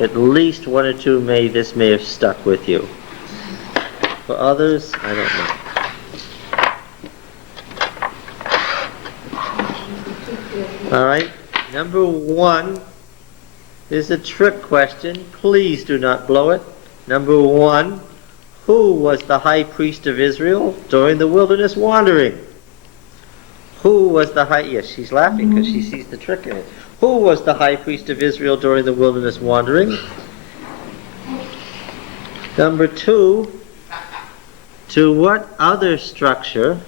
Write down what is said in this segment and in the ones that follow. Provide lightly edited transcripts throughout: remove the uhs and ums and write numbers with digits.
at least one or two this may have stuck with you. For others, I don't know. All right, number 1 is a trick question. Please do not blow it. Number 1, who was the high priest of Israel during the wilderness wandering? Who was the high... Yes, she's laughing because she sees the trick in it. Who was the high priest of Israel during the wilderness wandering? Number 2, to what other structure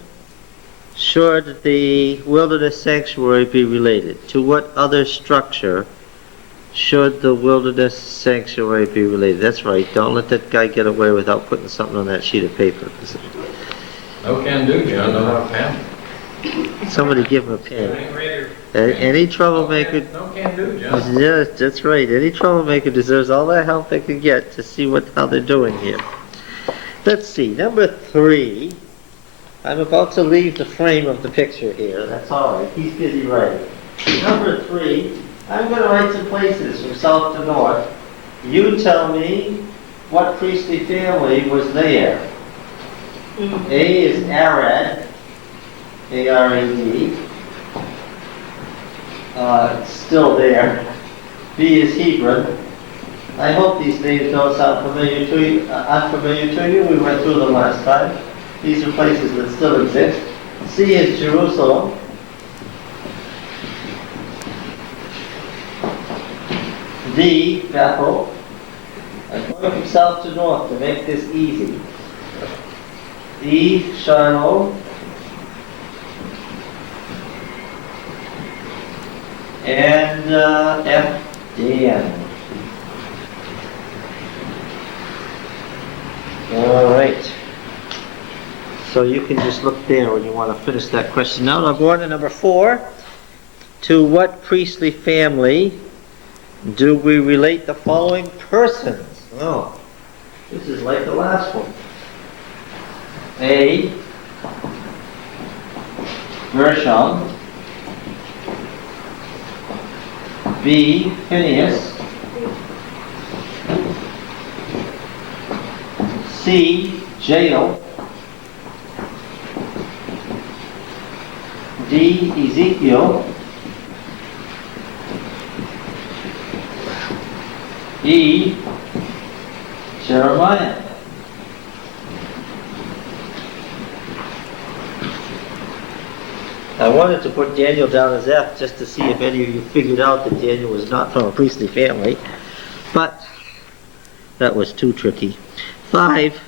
should the wilderness sanctuary be related? To what other structure should the wilderness sanctuary be related? That's right. Don't let that guy get away without putting something on that sheet of paper. No can do, John. Don't have a pen. Somebody give him a pen. Any troublemaker... No can do, John. Yes, that's right. Any troublemaker deserves all the help they can get to see how they're doing here. Let's see. Number 3. I'm about to leave the frame of the picture here. That's all right. He's busy writing. Number 3. I'm going to write some places from south to north. You tell me what priestly family was there. A is Arad, A-R-A-D. It's still there. B is Hebron. I hope these names don't sound familiar to you, unfamiliar to you. We went through them last time. These are places that still exist. C is Jerusalem. D, Bethel. I'm going from south to north to make this easy. E, Shiloh. And F, Dan. All right. So you can just look there when you want to finish that question out. I'll go on to number 4. To what priestly family do we relate the following persons? Oh, this is like the last one. A, Gershom. B, Phineas. C, Jael. D, Ezekiel. E, Jeremiah. I wanted to put Daniel down as F just to see if any of you figured out that Daniel was not from a priestly family, but that was too tricky. 5.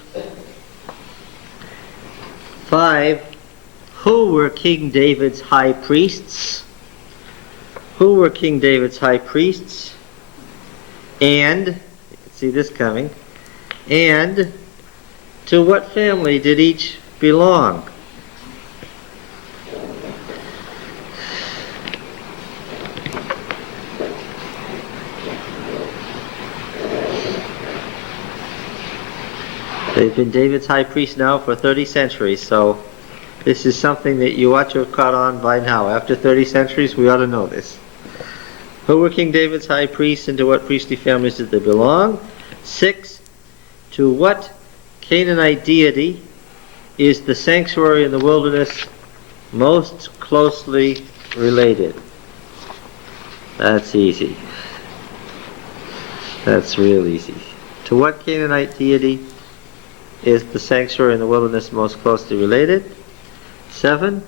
Who were King David's high priests? Who were King David's high priests? And, you can see this coming, and to what family did each belong? They've been David's high priest now for 30 centuries, so this is something that you ought to have caught on by now. After 30 centuries, we ought to know this. Who were King David's high priests, and to what priestly families did they belong? 6. To what Canaanite deity is the sanctuary in the wilderness most closely related? That's easy. That's real easy. To what Canaanite deity is the sanctuary in the wilderness most closely related? 7.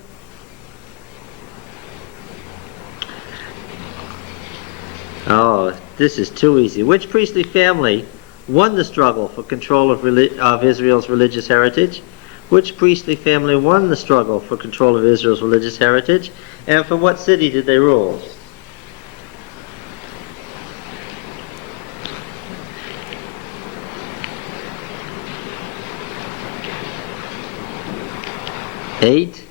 Oh, this is too easy. Which priestly family won the struggle for control of Israel's religious heritage? Which priestly family won the struggle for control of Israel's religious heritage? And from what city did they rule? Eight.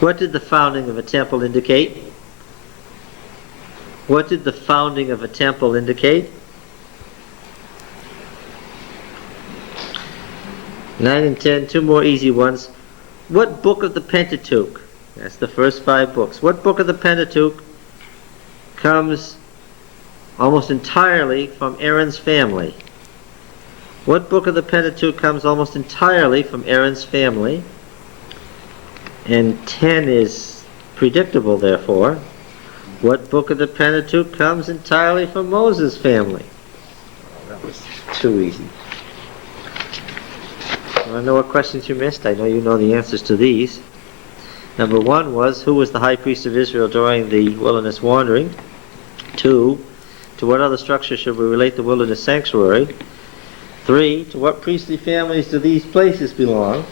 What did the founding of a temple indicate? What did the founding of a temple indicate? 9 and 10, 2 more easy ones. What book of the Pentateuch? That's the first 5 books. What book of the Pentateuch comes almost entirely from Aaron's family? What book of the Pentateuch comes almost entirely from Aaron's family? And 10 is predictable, therefore. What book of the Pentateuch comes entirely from Moses' family? Oh, that was too easy. You want to know what questions you missed? I know you know the answers to these. Number 1 was, who was the high priest of Israel during the wilderness wandering? 2, to what other structure should we relate the wilderness sanctuary? 3, to what priestly families do these places belong?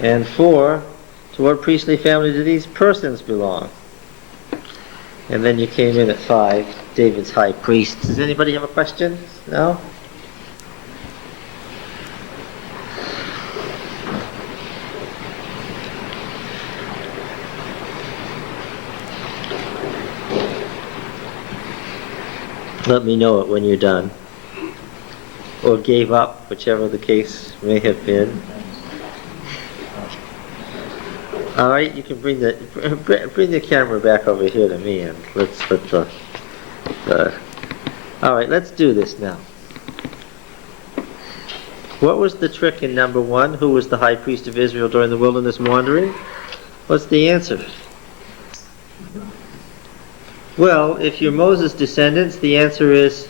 And 4, to what priestly family do these persons belong? And then you came in at 5, David's high priest. Does anybody have a question? No? Let me know it when you're done. Or gave up, whichever the case may have been. All right, you can bring the camera back over here to me, and let's put the. All right, let's do this now. What was the trick in number 1? Who was the high priest of Israel during the wilderness wandering? What's the answer? Well, if you're Moses' descendants, the answer is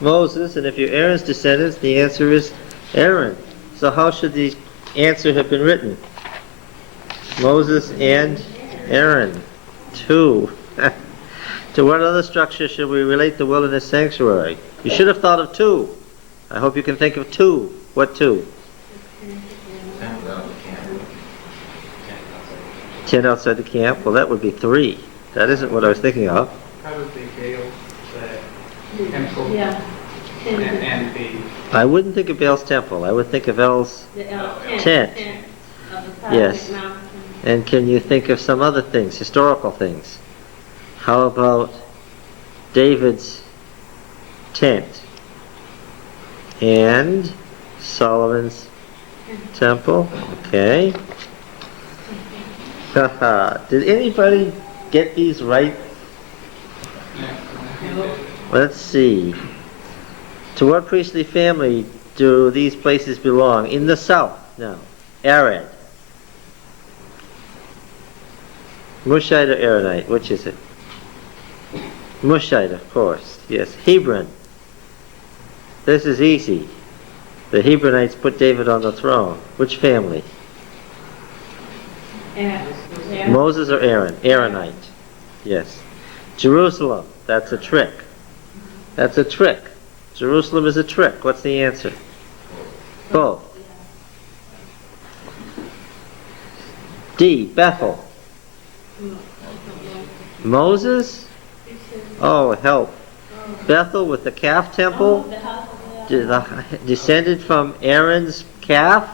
Moses, and if you're Aaron's descendants, the answer is Aaron. So how should the answer have been written? Moses and Aaron. 2. To what other structure should we relate the wilderness sanctuary? You should have thought of 2. I hope you can think of 2. What 2? 10 outside the camp? Well, that would be 3. That isn't what I was thinking of. Probably Baal's temple. Yeah. And the I wouldn't think of Baal's temple. I would think of El's tent. Yes. And can you think of some other things, historical things? How about David's tent and Solomon's temple? Okay. Haha. Did anybody get these right? Let's see. To what priestly family do these places belong? In the south, no. Arad. Mushite or Aaronite? Which is it? Mushite, of course. Yes. Hebron. This is easy. The Hebronites put David on the throne. Which family? Moses or Aaron? Aaronite. Yes. Jerusalem. That's a trick. That's a trick. Jerusalem is a trick. What's the answer? Both. D. Bethel. Moses? Oh, help. Bethel with the calf temple? Descended from Aaron's calf?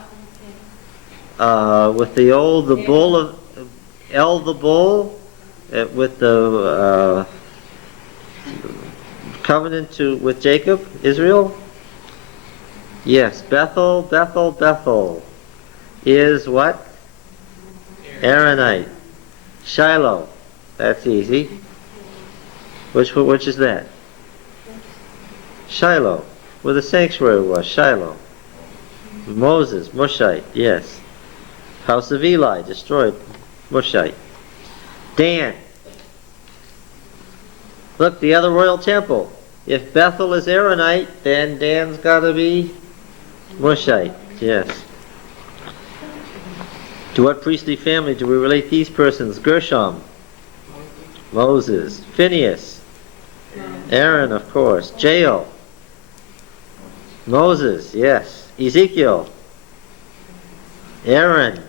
With the bull of El the bull? With the covenant with Jacob, Israel? Yes, Bethel is what? Aaronite. Shiloh, that's easy. Which is that? Shiloh, where the sanctuary was, Shiloh. Moses, Mushite, yes. House of Eli, destroyed, Mushite. Dan. Look, the other royal temple. If Bethel is Aaronite, then Dan's got to be Mushite, yes. To what priestly family do we relate these persons? Gershom, Moses, Phineas, Aaron, of course, Jael, Moses, yes, Ezekiel, Aaron,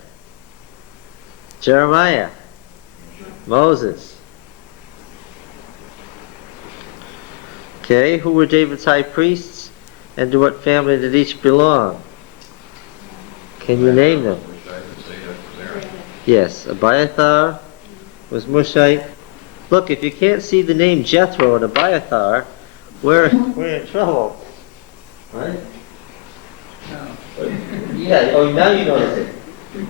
Jeremiah, Moses. Okay, who were David's high priests, and to what family did each belong? Can you name them? Yes, Abiathar was Mushite. Look, if you can't see the name Jethro and Abiathar, we're in trouble. Right? Yeah, oh, now you notice it.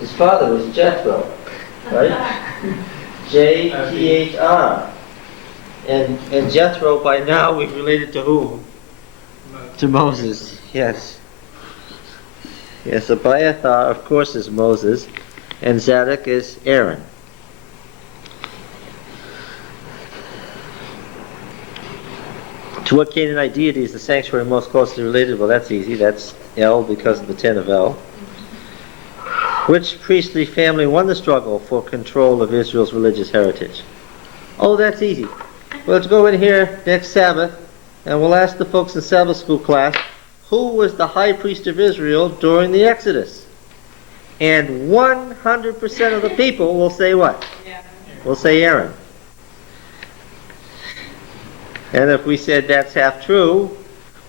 His father was Jethro, right? J-T-H-R. And Jethro, by now, we've related to whom? To Moses, yes. Yes, Abiathar, of course, is Moses, and Zadok is Aaron. To what Canaanite deity is the sanctuary most closely related? Well, that's easy. That's El because of the 10 of El. Which priestly family won the struggle for control of Israel's religious heritage? Oh, that's easy. Well, let's go in here next Sabbath, and we'll ask the folks in Sabbath school class, who was the high priest of Israel during the Exodus? And 100% of the people will say what? Will say Aaron. And if we said that's half true,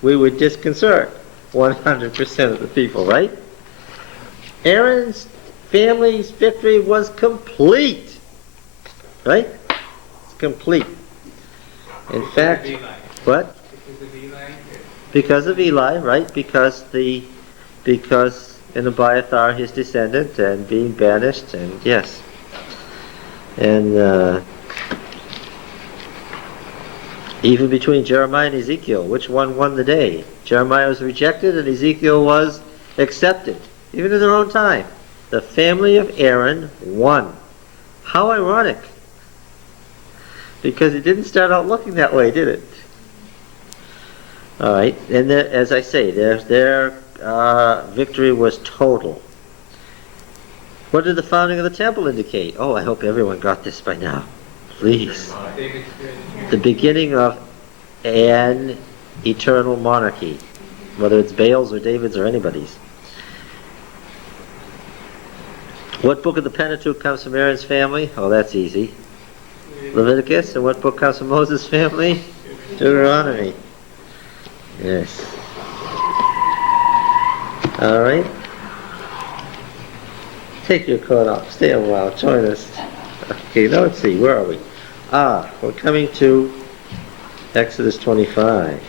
we would disconcert 100% of the people, right? Aaron's family's victory was complete, right? It's complete. In fact, what? Because of Eli. Because of Eli, right? Because in Abiathar, his descendant, and being banished, and yes. And even between Jeremiah and Ezekiel, which one won the day? Jeremiah was rejected and Ezekiel was accepted, even in their own time. The family of Aaron won. How ironic. Because it didn't start out looking that way, did it? All right, and as I say, their victory was total. What did the founding of the temple indicate? Oh, I hope everyone got this by now. Please. The beginning of an eternal monarchy, whether it's Baal's or David's or anybody's. What book of the Pentateuch comes from Aaron's family? Oh, that's easy. Leviticus. And what book comes from Moses' family? Deuteronomy. Yes. All right. Take your coat off. Stay a while. Join us. Okay, now let's see. Where are we? We're coming to Exodus 25.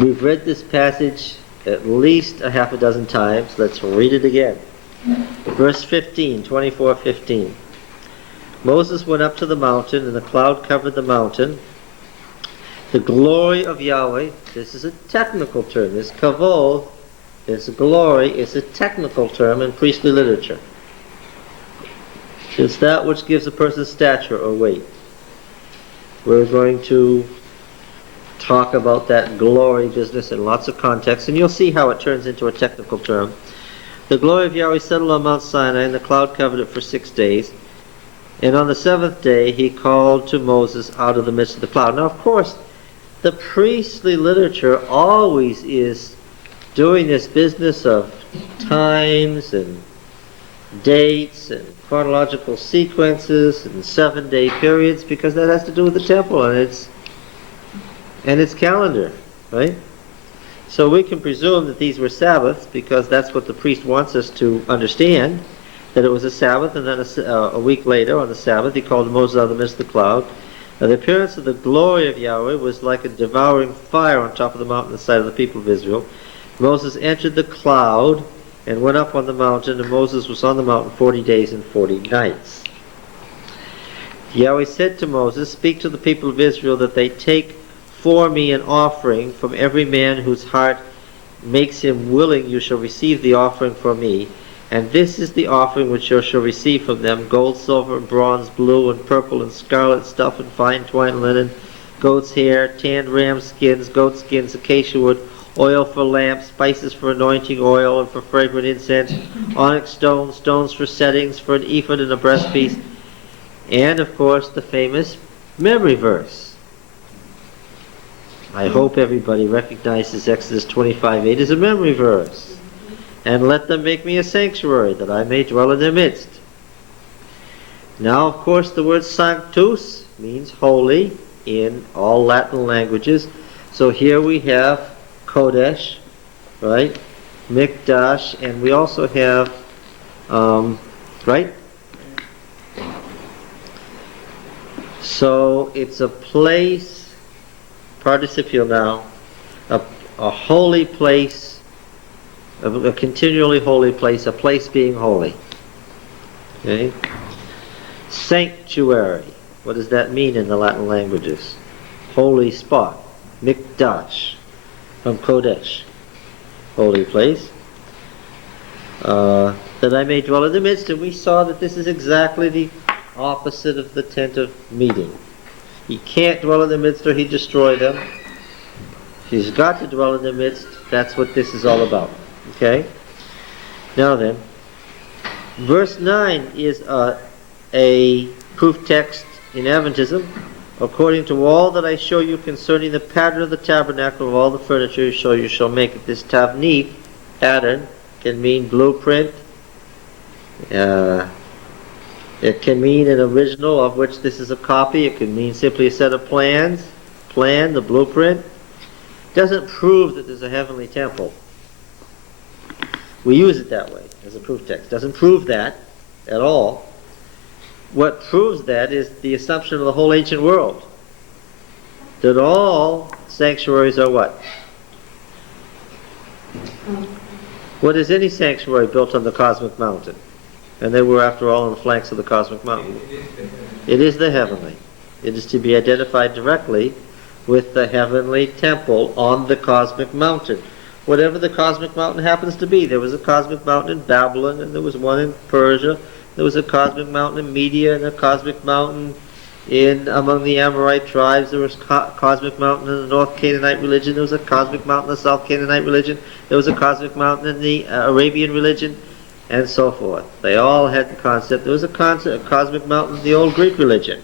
We've read this passage at least a half a dozen times. Let's read it again. Verse 15, 24:15. Moses went up to the mountain, and the cloud covered the mountain. The glory of Yahweh, this is a technical term. This kavod, this glory, is a technical term in priestly literature. It's that which gives a person stature or weight. We're going to talk about that glory business in lots of contexts, and you'll see how it turns into a technical term. The glory of Yahweh settled on Mount Sinai, and the cloud covered it for 6 days. And on the 7th day, he called to Moses out of the midst of the cloud. Now, of course, the priestly literature always is doing this business of times and dates and chronological sequences and 7-day periods, because that has to do with the temple and its calendar, right? So we can presume that these were Sabbaths because that's what the priest wants us to understand, that it was a Sabbath, and then a week later on the Sabbath he called Moses out of the midst of the cloud. Now, the appearance of the glory of Yahweh was like a devouring fire on top of the mountain in the sight of the people of Israel. Moses entered the cloud and went up on the mountain, and Moses was on the mountain 40 days and 40 nights. Yahweh said to Moses, "Speak to the people of Israel that they take for me an offering from every man whose heart makes him willing. You shall receive the offering from me. And this is the offering which you shall receive from them: gold, silver, and bronze, blue and purple and scarlet stuff, and fine twined linen, goat's hair, tanned ram skins, goat skins, acacia wood, oil for lamps, spices for anointing oil and for fragrant incense, onyx stones, stones for settings, for an ephod and a breastpiece." And, of course, the famous memory verse. I hope everybody recognizes Exodus 25:8 as a memory verse. "And let them make me a sanctuary, that I may dwell in their midst." Now, of course, the word sanctus means holy in all Latin languages. So here we have Kodesh, right? Mikdash, and we also have, right? So it's a place participial now, a holy place, a continually holy place, a place being holy. Okay? Sanctuary. What does that mean in the Latin languages? Holy spot. Mikdash. From Kodesh. Holy place. That I may dwell in the midst, and we saw that this is exactly the opposite of the tent of meeting. He can't dwell in the midst or he destroy them. He's got to dwell in the midst. That's what this is all about. Okay? Now then, verse 9 is a proof text in Adventism. According to all that I show you concerning the pattern of the tabernacle of all the furniture you shall make it. This tavnith, pattern, can mean blueprint. It can mean an original of which this is a copy. It can mean simply a set of plans. Plan, the blueprint. Doesn't prove that there's a heavenly temple. We use it that way as a proof text. Doesn't prove that at all. What proves that is the assumption of the whole ancient world. That all sanctuaries are what? What is any sanctuary built on the cosmic mountain? And they were, after all, on the flanks of the cosmic mountain. It is the heavenly. It is to be identified directly with the heavenly temple on the cosmic mountain. Whatever the cosmic mountain happens to be. There was a cosmic mountain in Babylon, and there was one in Persia. There was a cosmic mountain in Media, and a cosmic mountain among the Amorite tribes. There was cosmic mountain in the North Canaanite religion. There was a cosmic mountain in the South Canaanite religion. There was a cosmic mountain in the Arabian religion, and so forth. They all had the concept. There was a cosmic mountain in the old Greek religion.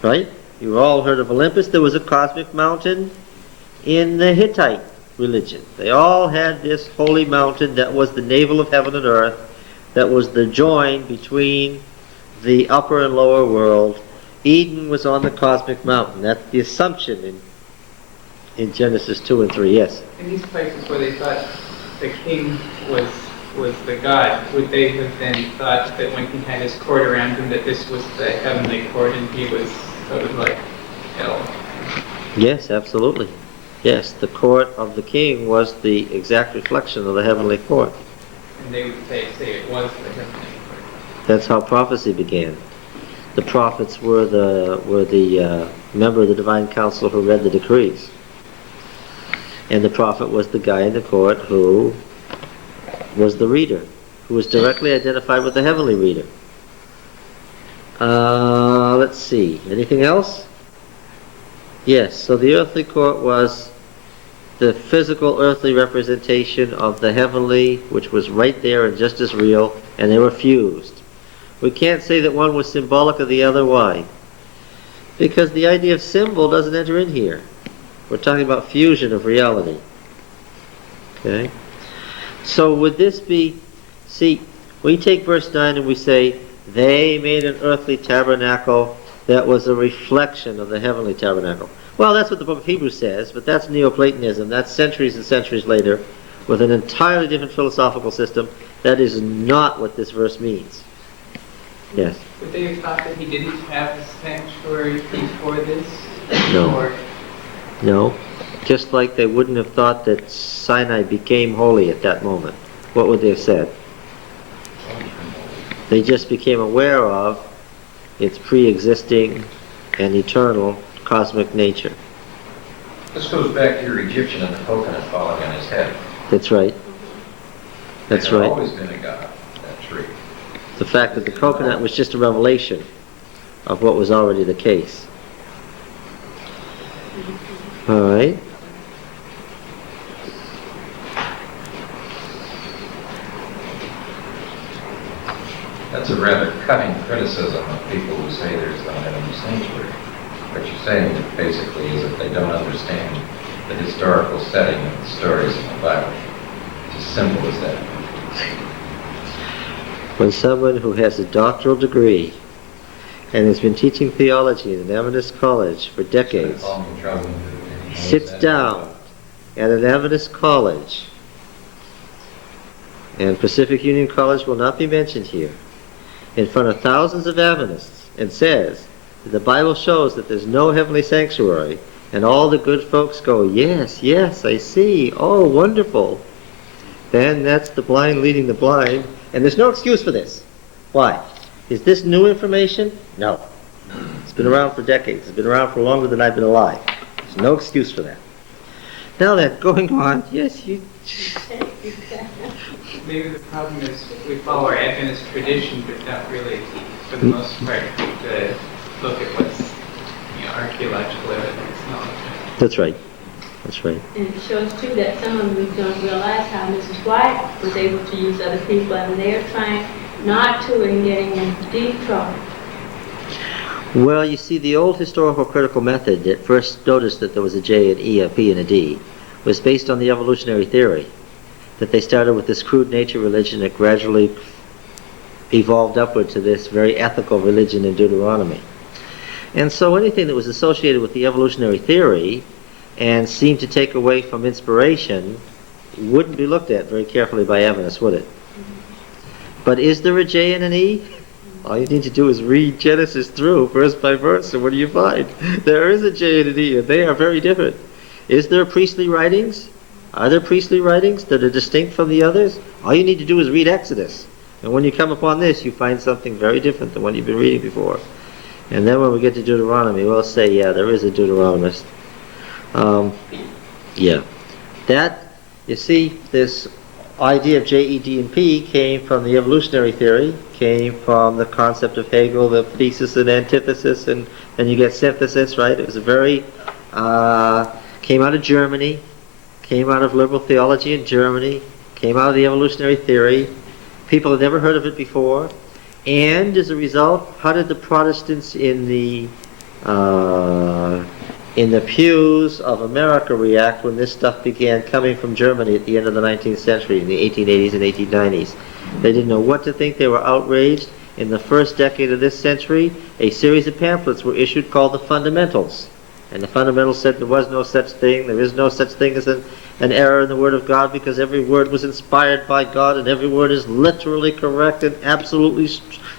Right? You all heard of Olympus. There was a cosmic mountain in the Hittite religion. They all had this holy mountain that was the navel of heaven and earth, that was the join between the upper and lower world. Eden was on the cosmic mountain. That's the assumption in Genesis 2 and 3. Yes? In these places where they thought the king was the god, would they have then thought that when he had his court around him that this was the heavenly court and he was sort of like hell? Yes, absolutely. Yes, the court of the king was the exact reflection of the heavenly court. And they would say it was the heavenly court. That's how prophecy began. The prophets were the member of the divine council who read the decrees. And the prophet was the guy in the court who was the reader, who was directly identified with the heavenly reader. Let's see. Anything else? Yes, so the earthly court was the physical earthly representation of the heavenly, which was right there and just as real, and they were fused. We can't say that one was symbolic of the other. Why? Because the idea of symbol doesn't enter in here. We're talking about fusion of reality. Okay? So would this be, see, we take verse 9 and we say, they made an earthly tabernacle that was a reflection of the heavenly tabernacle. Well, that's what the book of Hebrews says, but that's Neoplatonism. That's centuries and centuries later with an entirely different philosophical system. That is not what this verse means. Yes? Would they have thought that he didn't have a sanctuary before this? No. Or No. Just like they wouldn't have thought that Sinai became holy at that moment. What would they have said? They just became aware of its pre-existing and eternal cosmic nature. This goes back to your Egyptian and the coconut falling on his head. That's right. That's There's right. always been a god, that tree. The fact that the coconut was just a revelation of what was already the case. All right. That's a rather cutting criticism of people who say there's not a sanctuary. What you're saying basically is that they don't understand the historical setting of the stories in the Bible. It's as simple as that. When someone who has a doctoral degree and has been teaching theology in an Adventist college for decades sits down at an Adventist college, and Pacific Union College will not be mentioned here, in front of thousands of Adventists and says that the Bible shows that there's no heavenly sanctuary And all the good folks go, yes, yes, I see. Oh, wonderful. Then that's the blind leading the blind. And there's no excuse for this. Why? Is this new information? No. It's been around for decades. It's been around for longer than I've been alive. There's no excuse for that. Now then, going on, yes, you... Maybe the problem is we follow our Adventist tradition, but not really, for the most part, look at what's archaeological evidence. No. That's right. That's right. And it shows too that some of them don't realize how Mrs. White was able to use other people, and they're trying not to and getting in deep trouble. Well, you see, the old historical critical method that first noticed that there was a J, an E, a P, and a D was based on the evolutionary theory, that they started with this crude nature religion that gradually evolved upward to this very ethical religion in Deuteronomy. And so anything that was associated with the evolutionary theory and seemed to take away from inspiration wouldn't be looked at very carefully by Adventists, would it? But is there a J and an E? All you need to do is read Genesis through, verse by verse, and what do you find? There is a J and an E, and they are very different. Is there priestly writings? Are there priestly writings that are distinct from the others? All you need to do is read Exodus. And when you come upon this, you find something very different than what you've been reading before. And then when we get to Deuteronomy, we'll say, yeah, there is a Deuteronomist. Yeah. That, you see, this idea of J, E, D, and P came from the evolutionary theory, came from the concept of Hegel, the thesis and antithesis, and then you get synthesis, right? It was a very, came out of Germany, came out of liberal theology in Germany, came out of the evolutionary theory. People had never heard of it before. And as a result, how did the Protestants in the pews of America react when this stuff began coming from Germany at the end of the 19th century, in the 1880s and 1890s? They didn't know what to think. They were outraged. In the first decade of this century, a series of pamphlets were issued called the Fundamentals. And the Fundamentals said there was no such thing, there is no such thing as an error in the Word of God, because every word was inspired by God and every word is literally correct and absolutely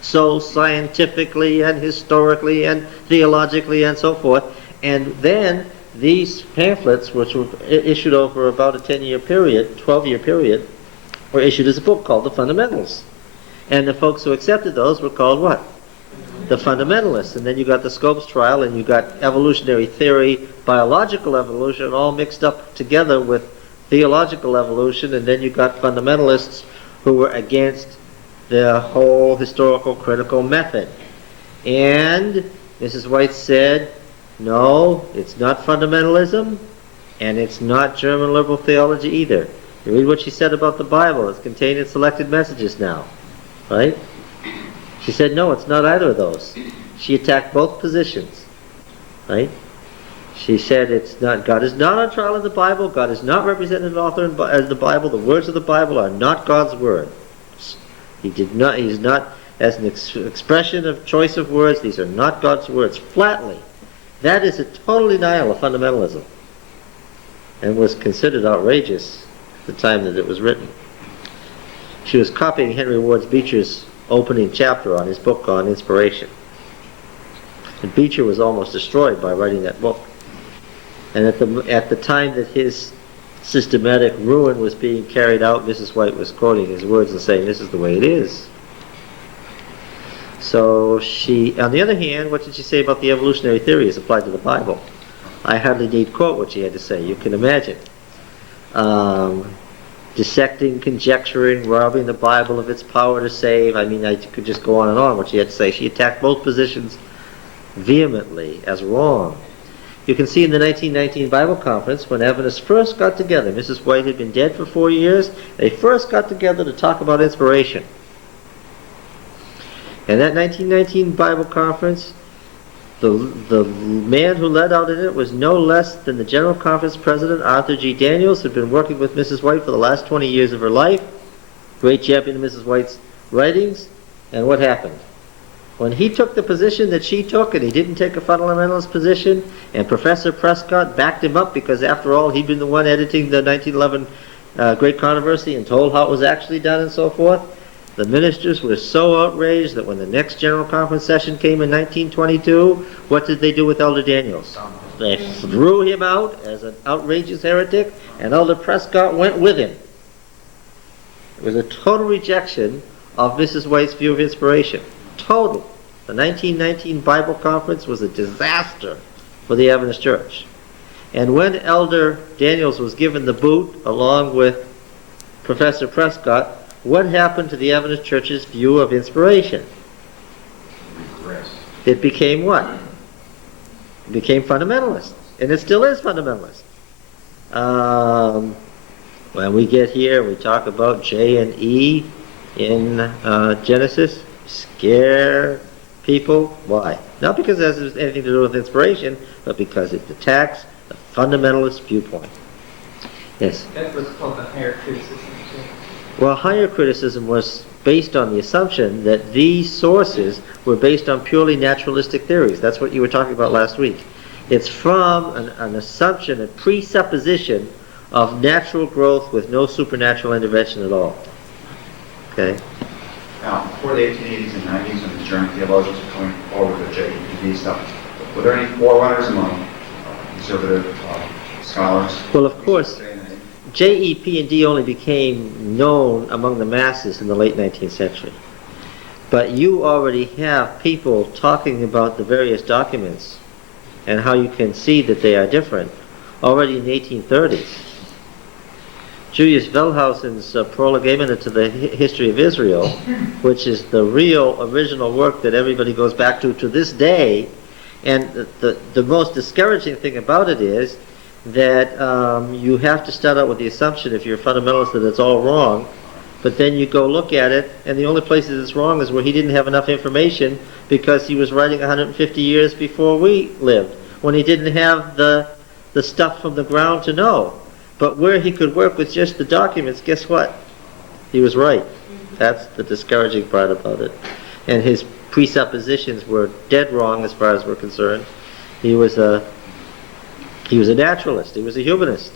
so, scientifically and historically and theologically and so forth. And then these pamphlets, which were issued over about a 10-year period, 12-year period, were issued as a book called the Fundamentals. And the folks who accepted those were called what? The fundamentalists. And then you got the Scopes trial, and you got evolutionary theory, biological evolution, all mixed up together with theological evolution, and then you got fundamentalists who were against the whole historical critical method. And Mrs. White said, no, it's not fundamentalism, and it's not German liberal theology either. You read what she said about the Bible. It's contained in selected messages now, right? She said, no, it's not either of those. She attacked both positions, right? She said it's not, God is not on trial in the Bible. God is not represented as author in the Bible. The words of the Bible are not God's word. He's not, as an expression of choice of words, these are not God's words, flatly. That is a total denial of fundamentalism, and was considered outrageous at the time that it was written. She was copying Henry Ward Beecher's opening chapter on his book on inspiration. And Beecher was almost destroyed by writing that book. And at the time that his systematic ruin was being carried out, Mrs. White was quoting his words and saying, this is the way it is. So she, on the other hand, what did she say about the evolutionary theory as applied to the Bible? I hardly need quote what she had to say. You can imagine. Dissecting, conjecturing, robbing the Bible of its power to save. I mean, I could just go on and on what she had to say. She attacked both positions vehemently as wrong. You can see in the 1919 Bible Conference, when Adventists first got together, Mrs. White had been dead for 4 years, they first got together to talk about inspiration. And that 1919 Bible Conference, the man who led out in it was no less than the General Conference President, Arthur G. Daniels, who had been working with Mrs. White for the last 20 years of her life, great champion of Mrs. White's writings. And what happened? When he took the position that she took, and he didn't take a fundamentalist position, and Professor Prescott backed him up, because after all, he'd been the one editing the 1911 Great Controversy and told how it was actually done and so forth, the ministers were so outraged that when the next General Conference session came in 1922, what did they do with Elder Daniels? They threw him out as an outrageous heretic, and Elder Prescott went with him. It was a total rejection of Mrs. White's view of inspiration. Total. The 1919 Bible Conference was a disaster for the Adventist Church. And when Elder Daniels was given the boot, along with Professor Prescott, what happened to the Adventist Church's view of inspiration? Regress. It became what? It became fundamentalist. And it still is fundamentalist. When we get here, we talk about J and E in Genesis. Scare people. Why? Not because it has anything to do with inspiration, but because it attacks the fundamentalist viewpoint. Yes? That was called the higher criticism, too. Well, higher criticism was based on the assumption that these sources were based on purely naturalistic theories. That's what you were talking about last week. It's from an assumption, a presupposition of natural growth with no supernatural intervention at all. Okay? Now, before the 1880s and 90s, when the German theologians were coming forward with JEPD stuff, were there any forerunners among conservative scholars? Well, of course, JEP and D only became known among the masses in the late 19th century. But you already have people talking about the various documents and how you can see that they are different already in the 1830s. Julius Wellhausen's Prolegomena to the History of Israel, which is the real original work that everybody goes back to this day, and the most discouraging thing about it is that you have to start out with the assumption, if you're a fundamentalist, that it's all wrong, but then you go look at it, and the only places it's wrong is where he didn't have enough information because he was writing 150 years before we lived, when he didn't have the stuff from the ground to know. But where he could work with just the documents, guess what? He was right. That's the discouraging part about it. And his presuppositions were dead wrong as far as we're concerned. He was a naturalist. He was a humanist.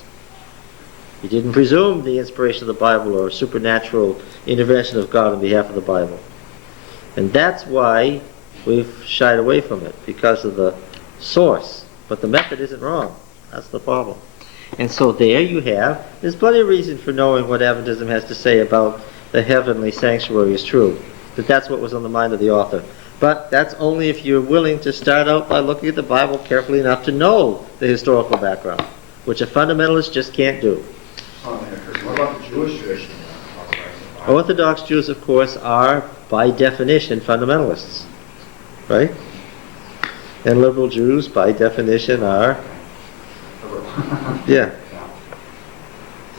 He didn't presume the inspiration of the Bible or supernatural intervention of God on behalf of the Bible. And that's why we've shied away from it, because of the source. But the method isn't wrong. That's the problem. And so there you have, there's plenty of reason for knowing what Adventism has to say about the heavenly sanctuary is true. That's what was on the mind of the author. But that's only if you're willing to start out by looking at the Bible carefully enough to know the historical background, which a fundamentalist just can't do. What about the Jewish tradition? Orthodox Jews, of course, are by definition fundamentalists, right? And liberal Jews, by definition, are, yeah.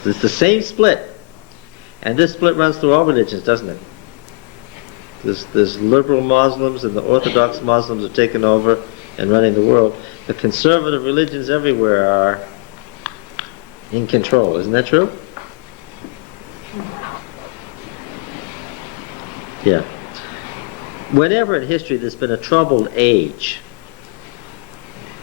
It's the same split. And this split runs through all religions, doesn't it? There's liberal Muslims, and the Orthodox Muslims are taking over and running the world. The conservative religions everywhere are in control. Isn't that true? Yeah. Whenever in history there's been a troubled age,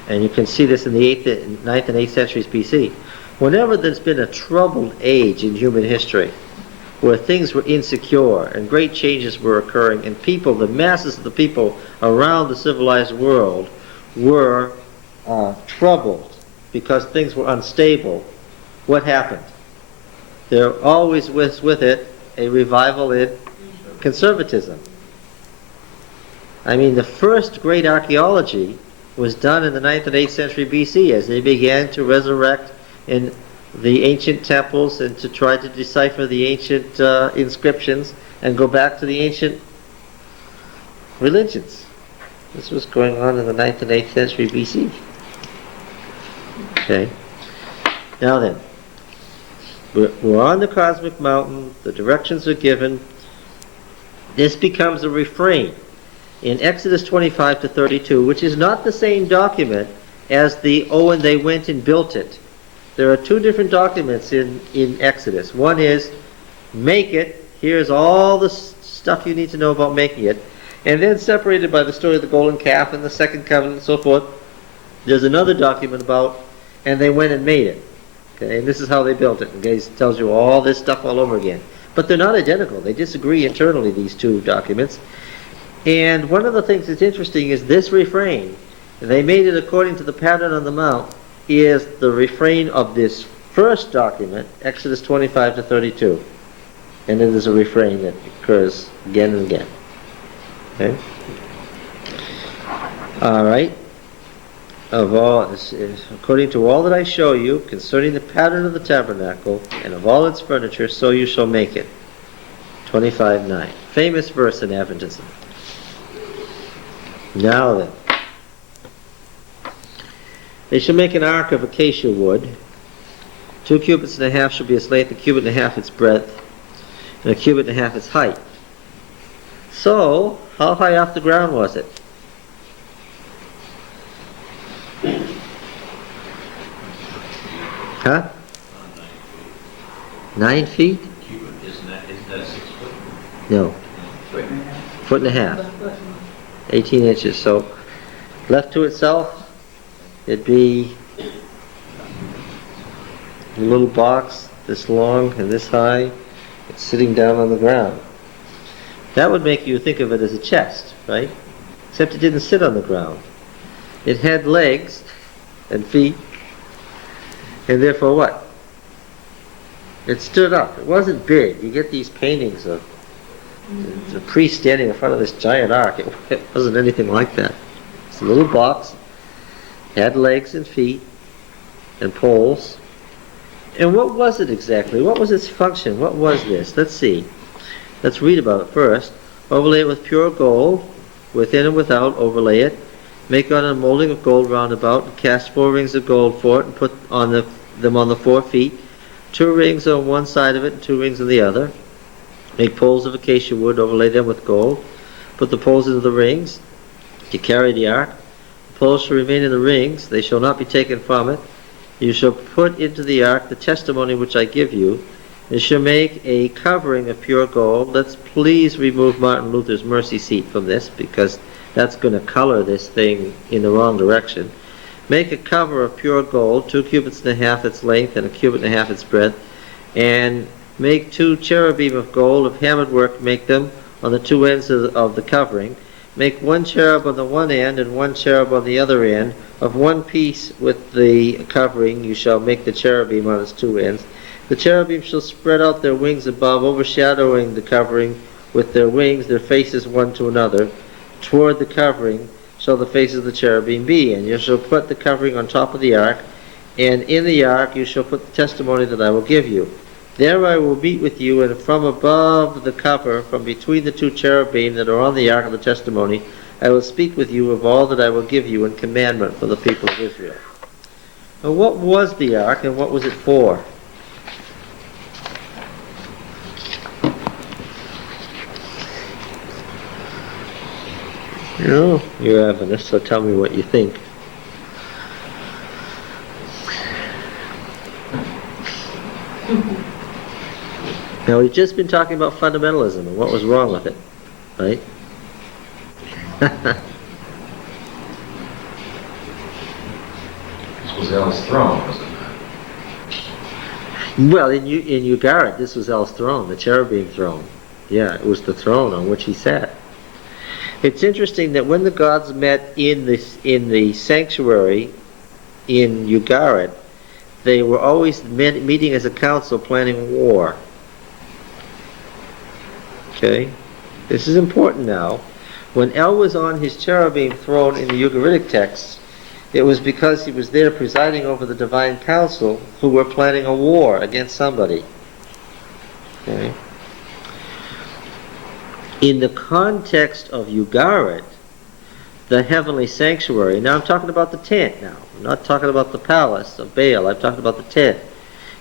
and you can see this in the 9th and 8th centuries BC, whenever there's been a troubled age in human history, where things were insecure and great changes were occurring, and people, the masses of the people around the civilized world were troubled because things were unstable, what happened? There always was with it a revival in conservatism. I mean, the first great archaeology was done in the 9th and 8th century BC as they began to resurrect in the ancient temples and to try to decipher the ancient inscriptions and go back to the ancient religions. This was going on in the 9th and 8th century BC. Okay. Now then, we're on the cosmic mountain, the directions are given. This becomes a refrain in Exodus 25 to 32, which is not the same document as the, oh, and they went and built it. There are two different documents in Exodus. One is, make it, here's all the stuff you need to know about making it, and then separated by the story of the golden calf and the second covenant and so forth, there's another document about, and they went and made it. Okay, and this is how they built it. Okay, it tells you all this stuff all over again. But they're not identical. They disagree internally, these two documents. And one of the things that's interesting is this refrain and they made it according to the pattern on the mount, is the refrain of this first document, Exodus 25 to 32. And it is a refrain that occurs again and again. Okay? All right. According to all that I show you concerning the pattern of the tabernacle and of all its furniture, so you shall make it. 25:9. Famous verse in Adventism. Now then. They shall make an ark of acacia wood. 2 cubits and a half shall be its length, a cubit and a half its breadth, and a cubit and a half its height. So, how high off the ground was it? Huh? 9 feet? Isn't that 6 foot? No. Foot and a half. Foot and a half. 18 inches. So, left to itself, it'd be a little box this long and this high. It's sitting down on the ground. That would make you think of it as a chest, right? Except it didn't sit on the ground. It had legs and feet, and therefore what? It stood up. It wasn't big. You get these paintings of the priest standing in front of this giant ark. It wasn't anything like that. It's a little box, had legs and feet and poles. And what was it exactly? What was its function? What was this? Let's see. Let's read about it first. Overlay it with pure gold, within and without, overlay it. Make on a molding of gold round about, and cast 4 rings of gold for it, and put them on the 4 feet. 2 rings on one side of it, and 2 rings on the other. Make poles of acacia wood, overlay them with gold. Put the poles into the rings to carry the ark. The poles shall remain in the rings, they shall not be taken from it. You shall put into the ark the testimony which I give you. You shall make a covering of pure gold. Let's please remove Martin Luther's mercy seat from this, because that's going to color this thing in the wrong direction. Make a cover of pure gold, 2 cubits and a half its length, and a cubit and a half its breadth. And make 2 cherubim of gold of hammered work. Make them on the 2 ends of the covering. Make 1 cherub on the one end and 1 cherub on the other end. Of one piece with the covering you shall make the cherubim on its 2 ends. The cherubim shall spread out their wings above, overshadowing the covering with their wings, their faces one to another. Toward the covering shall the faces of the cherubim be. And you shall put the covering on top of the ark, and in the ark you shall put the testimony that I will give you. There I will meet with you, and from above the cover, from between the 2 cherubim that are on the ark of the testimony, I will speak with you of all that I will give you in commandment for the people of Israel. Now, what was the ark, and what was it for? You know, you're Adventist, so tell me what you think. Now, we've just been talking about fundamentalism and what was wrong with it, right? This was El's throne, was it not? Well, in Ugarit, this was El's throne, the cherubim throne. Yeah, it was the throne on which he sat. It's interesting that when the gods met in the sanctuary in Ugarit, they were always meeting as a council planning war. Okay? This is important now. When El was on his cherubim throne in the Ugaritic texts, it was because he was there presiding over the divine council who were planning a war against somebody. Okay? In the context of Ugarit, the heavenly sanctuary, now I'm talking about the tent now. I'm not talking about the palace of Baal. I'm talking about the tent.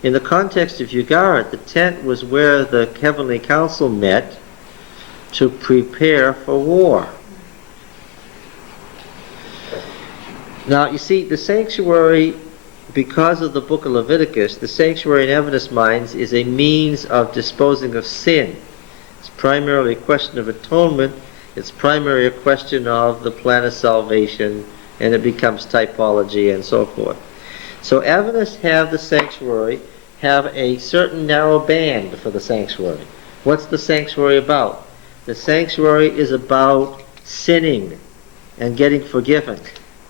In the context of Ugarit, the tent was where the heavenly council met to prepare for war. Now, you see, the sanctuary, because of the book of Leviticus, the sanctuary in Adventist minds is a means of disposing of sin. It's primarily a question of atonement. It's primarily a question of the plan of salvation, and it becomes typology and so forth. So Adventists have the sanctuary, have a certain narrow band for the sanctuary. What's the sanctuary about? The sanctuary is about sinning and getting forgiven.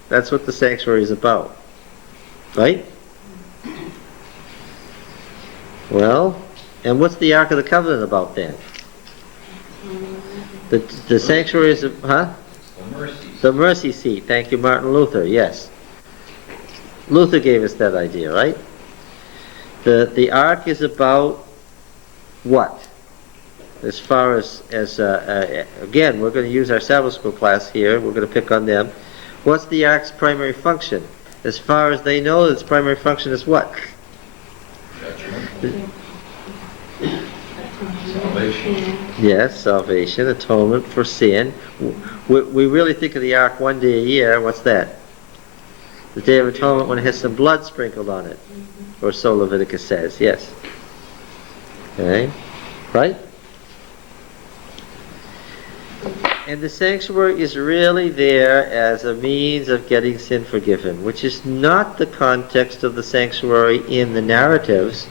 That's what the sanctuary is about. Right? Well, and what's the Ark of the Covenant about then? The sanctuary is, huh? The mercy. The mercy seat. Thank you, Martin Luther. Yes. Luther gave us that idea, right? The Ark is about what? As far as again, we're going to use our Sabbath school class here. We're going to pick on them. What's the Ark's primary function? As far as they know, its primary function is what? Judgment. Salvation. Yes, salvation, atonement for sin. We really think of the Ark one day a year. What's that? The Day of Atonement, when it has some blood sprinkled on it. Or so Leviticus says, yes. Okay, right? And the sanctuary is really there as a means of getting sin forgiven, which is not the context of the sanctuary in the narratives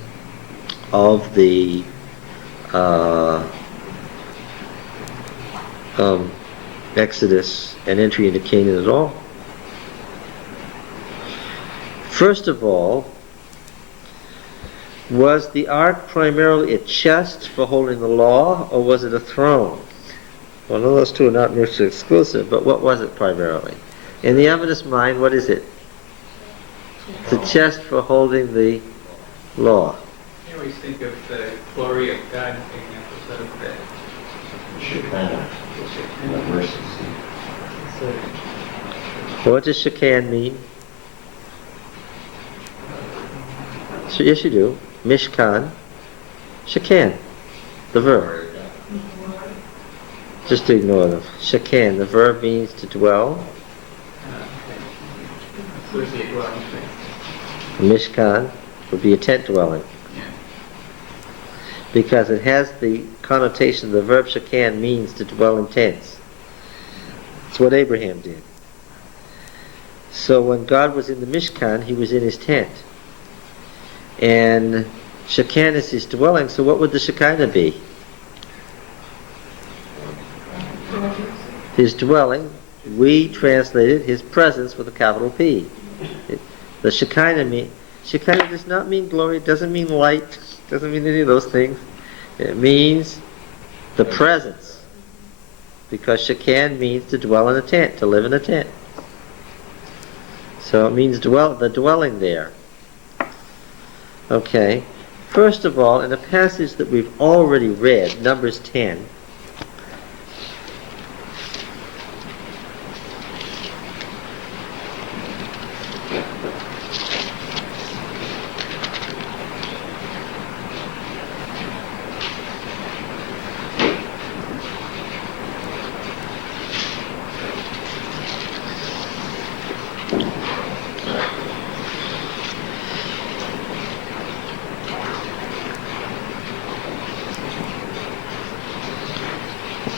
of the Exodus and entry into Canaan at all. First of all, was the ark primarily a chest for holding the law, or was it a throne? Well, no, those two are not mutually exclusive, but what was it primarily? In the Adventist mind, what is it? It's a chest for holding the law. I always think of the glory of God being at the foot of the Shekinah. The mercy seat. What does Shekinah mean? So, yes, you do. Mishkan. Shekinah, the verb. Just ignore them. Shekinah, the verb means to dwell. associate dwelling place. Mishkan would be a tent dwelling. Yeah. Because it has the connotation the verb Shekinah means to dwell in tents. It's what Abraham did. So when God was in the Mishkan, he was in his tent. And Shekinah is his dwelling, so what would the Shekinah be? His dwelling, we translated his presence with a capital P. The Shekinah does not mean glory, it doesn't mean light, doesn't mean any of those things. It means the presence. Because Shekinah means to dwell in a tent, to live in a tent. So it means the dwelling there. Okay. First of all, in a passage that we've already read, Numbers 10,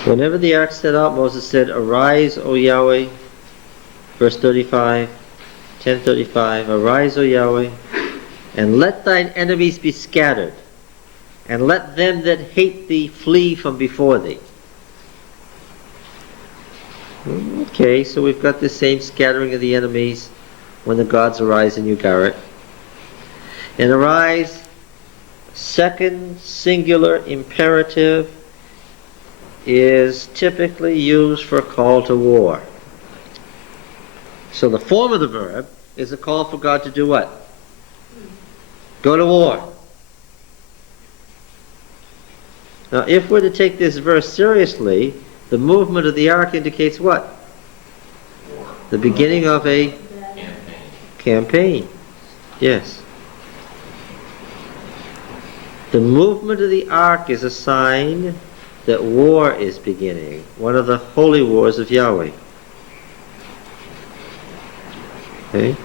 whenever the ark set out, Moses said, "Arise, O Yahweh," verse 35, 10:35, "Arise, O Yahweh, and let thine enemies be scattered, and let them that hate thee flee from before thee." Okay, so we've got the same scattering of the enemies when the gods arise in Ugarit. And arise, second singular imperative, is typically used for a call to war. So the form of the verb is a call for God to do what? Go to war. Now, if we're to take this verse seriously, the movement of the ark indicates what? War. The beginning of a campaign. Yes. The movement of the ark is a sign that war is beginning, one of the holy wars of Yahweh. Okay?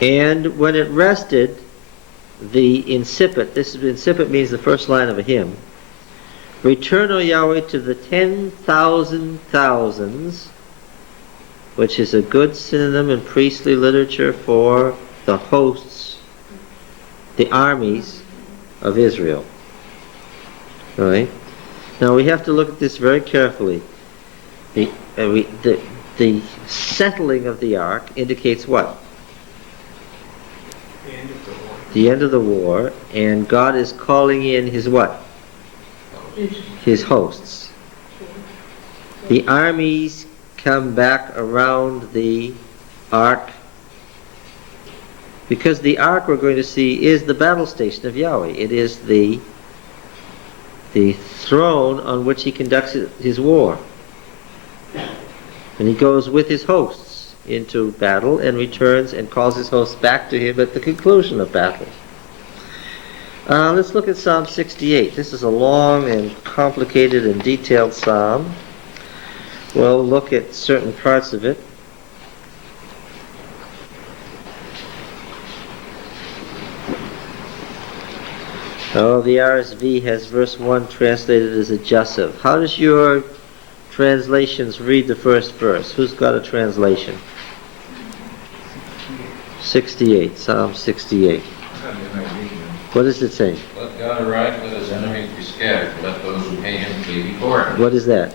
And when it rested, the incipit, this incipit means the first line of a hymn, "Return, O Yahweh, to the 10,000 thousands," which is a good synonym in priestly literature for the hosts, the armies of Israel. All right. Now we have to look at this very carefully. the settling of the ark indicates what? The end of the war. The end of the war, and God is calling in his what? His hosts. The armies come back around the ark, because the ark, we're going to see, is the battle station of Yahweh. It is the throne on which he conducts his war. And he goes with his hosts into battle and returns and calls his hosts back to him at the conclusion of battle. Let's look at Psalm 68. This is a long and complicated and detailed psalm. We'll look at certain parts of it. Oh, the RSV has verse 1 translated as a Joseph. How does your translations read the first verse? Who's got a translation? 68, Psalm 68. What does it say? Let God arise, let his enemies be scattered. Let those who hate him flee before him. What is that?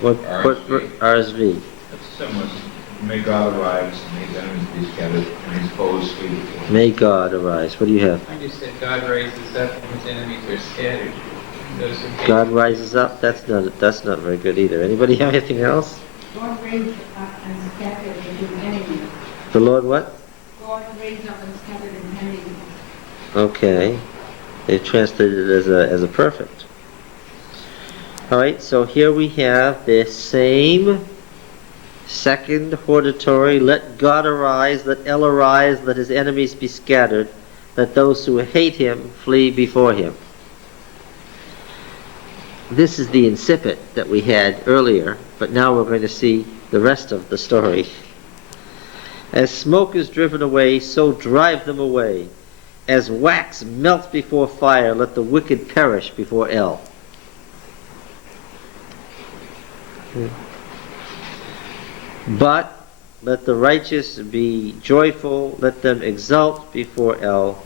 What RSV. RSV? That's similar. May God arise, and his enemies be scattered, and his foes flee before him. May God arise. What do you have? I just said God raises up and his enemies are scattered. Those who hate God him. rises up. That's not very good either. Anybody have anything else? God raised up and scattered his enemies. The Lord what? God raised up and scattered his enemies. Okay. They translated it as a perfect. Alright, so here we have the same second hortatory. Let God arise, let El arise, let his enemies be scattered, let those who hate him flee before him. This is the incipit that we had earlier, but now we're going to see the rest of the story. As smoke is driven away, so drive them away. As wax melts before fire, let the wicked perish before El. But let the righteous be joyful, let them exult before El,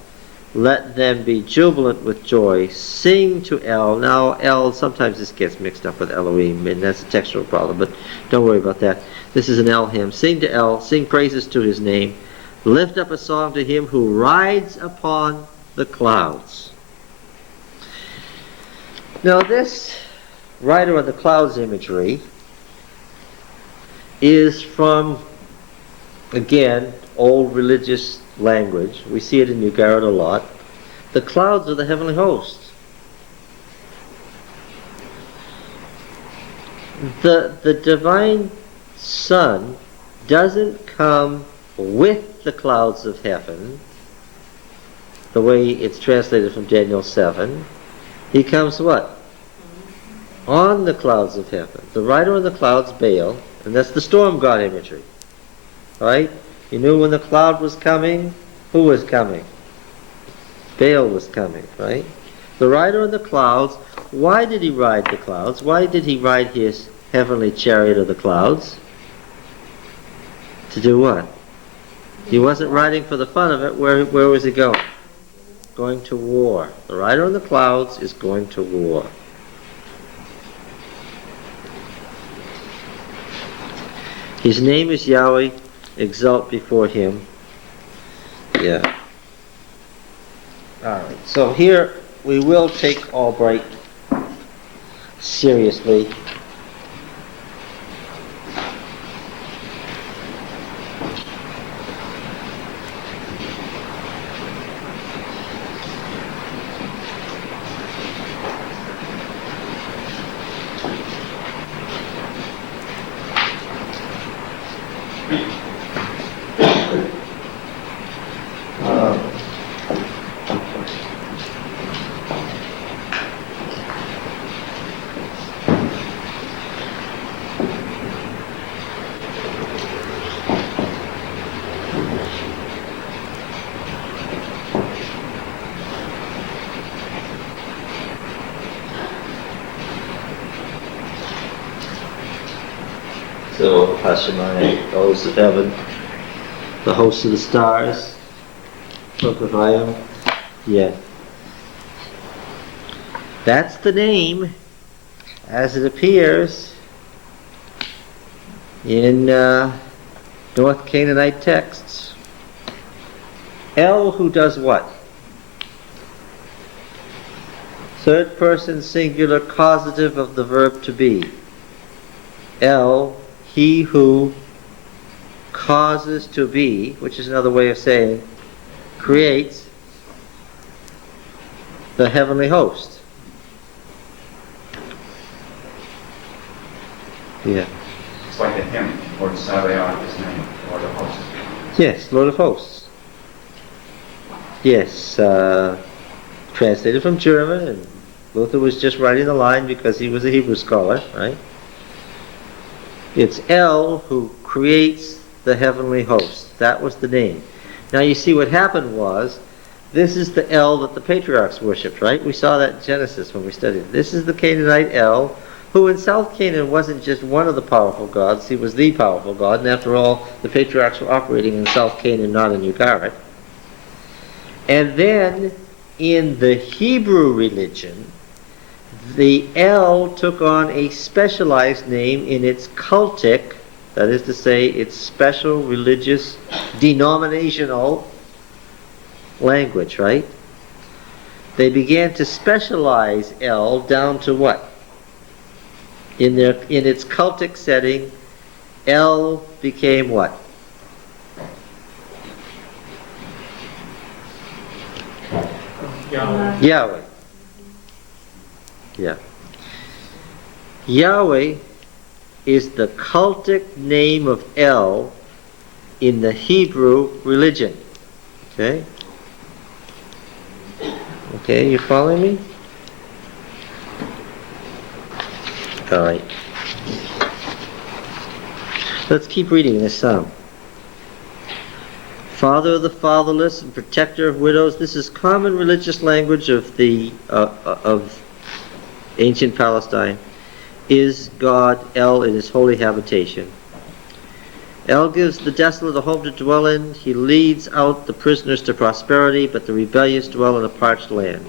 let them be jubilant with joy, sing to El. Now El, sometimes this gets mixed up with Elohim, and that's a textual problem, but don't worry about that. This is an El hymn. Sing to El, sing praises to his name, lift up a song to him who rides upon the clouds. Now this rider on the clouds imagery is from, again, old religious language. We see it in Ugarit a lot. The clouds are the heavenly host. The divine Son doesn't come with the clouds of heaven, the way it's translated from Daniel 7. He comes what? On the clouds of heaven. The rider on the clouds, Baal, and that's the storm god imagery. Right? You knew when the cloud was coming, who was coming? Baal was coming, right? The rider on the clouds, why did he ride the clouds? Why did he ride his heavenly chariot of the clouds? To do what? He wasn't riding for the fun of it. Where was he going? Going to war. The rider on the clouds is going to war. His name is Yahweh. Exalt before him. Yeah. Alright, so here we will take Albright seriously. So Hashemayim, the hosts of heaven, the hosts of the stars, Book of Ayam. Yeah. That's the name as it appears in North Canaanite texts. El, who does what? Third person singular causative of the verb to be. El, he who causes to be, which is another way of saying creates the heavenly host. Yeah. It's like the hymn, Lord Sabaoth, his name, Lord of hosts. Yes, Lord of hosts. Yes, translated from German, and Luther was just writing the line because he was a Hebrew scholar, right? It's El who creates the heavenly host. That was the name. Now you see what happened was, this is the El that the patriarchs worshipped, right? We saw that in Genesis when we studied it. This is the Canaanite El, who in South Canaan wasn't just one of the powerful gods, he was the powerful god, and after all, the patriarchs were operating in South Canaan, not in Ugarit. And then, in the Hebrew religion, the El took on a specialized name in its cultic, that is to say, its special religious denominational language, right? They began to specialize El down to what? In its cultic setting, El became what? Yahweh. Yahweh. Yeah. Yahweh is the cultic name of El in the Hebrew religion. Okay? Okay, you following me? All right. Let's keep reading this psalm. Father of the fatherless and protector of widows. This is common religious language of the of ancient Palestine. Is God El in his holy habitation. El gives the desolate a home to dwell in. He leads out the prisoners to prosperity, but the rebellious dwell in a parched land.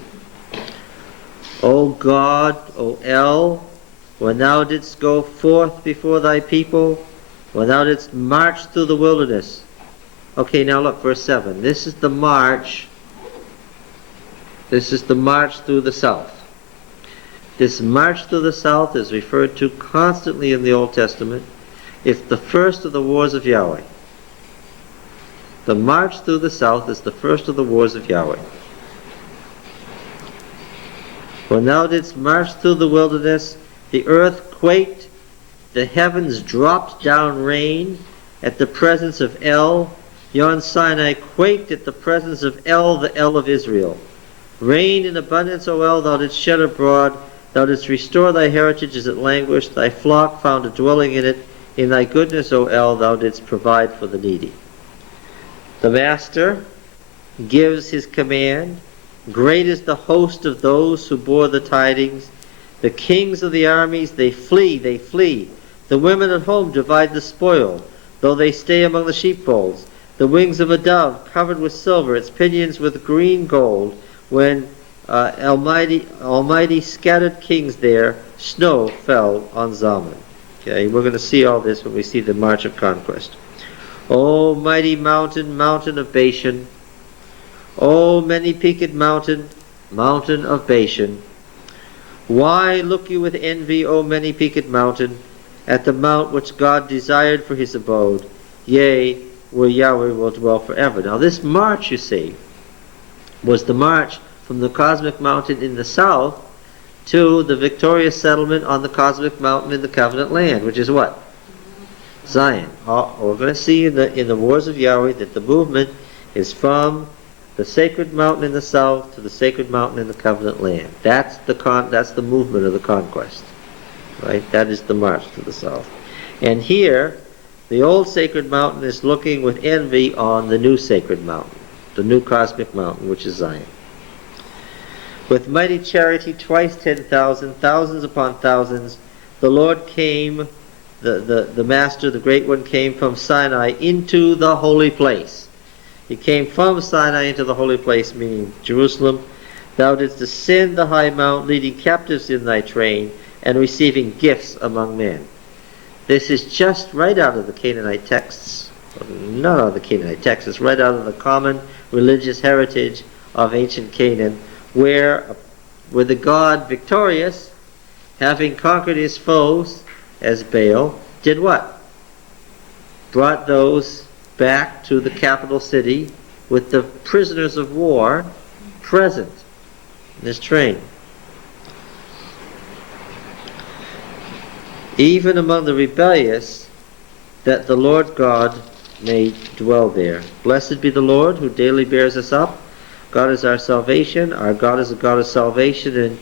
O God, O El, when thou didst go forth before thy people, when thou didst march through the wilderness. Okay, now look, verse 7. This is the march. This is the march through the south. This march through the south is referred to constantly in the Old Testament. It's the first of the wars of Yahweh. The march through the south is the first of the wars of Yahweh. When thou didst march through the wilderness, the earth quaked, the heavens dropped down rain at the presence of El. Yon Sinai quaked at the presence of El, the El of Israel. Rain in abundance, O El, thou didst shed abroad. Thou didst restore thy heritage as it languished. Thy flock found a dwelling in it. In thy goodness, O El, thou didst provide for the needy. The Master gives his command. Great is the host of those who bore the tidings. The kings of the armies, they flee, they flee. The women at home divide the spoil, though they stay among the sheepfolds. The wings of a dove covered with silver, its pinions with green gold. When Almighty scattered kings there, snow fell on Zalman. Okay, we're going to see all this when we see the march of conquest. O mighty mountain, mountain of Bashan. O many-peaked mountain, mountain of Bashan. Why look you with envy, O many-peaked mountain, at the mount which God desired for his abode, yea, where Yahweh will dwell forever. Now this march, you see, was the march from the cosmic mountain in the south to the victorious settlement on the cosmic mountain in the covenant land, which is what? Zion. We're going to see in the wars of Yahweh that the movement is from the sacred mountain in the south to the sacred mountain in the covenant land. That's the movement of the conquest. Right? That is the march to the south. And here, the old sacred mountain is looking with envy on the new sacred mountain, the new cosmic mountain, which is Zion. With mighty charity, twice 10,000, thousands upon thousands, the Lord came, the Master, the Great One, came from Sinai into the holy place. He came from Sinai into the holy place, meaning Jerusalem. Thou didst ascend the high mount, leading captives in thy train, and receiving gifts among men. This is just right out of the Canaanite texts. Not out of the Canaanite texts, it's right out of the common religious heritage of ancient Canaan, where the god victorious, having conquered his foes, as Baal, did what? Brought those back to the capital city with the prisoners of war present in his train. Even among the rebellious, that the Lord God may dwell there. Blessed be the Lord who daily bears us up. God is our salvation. Our God is a God of salvation, and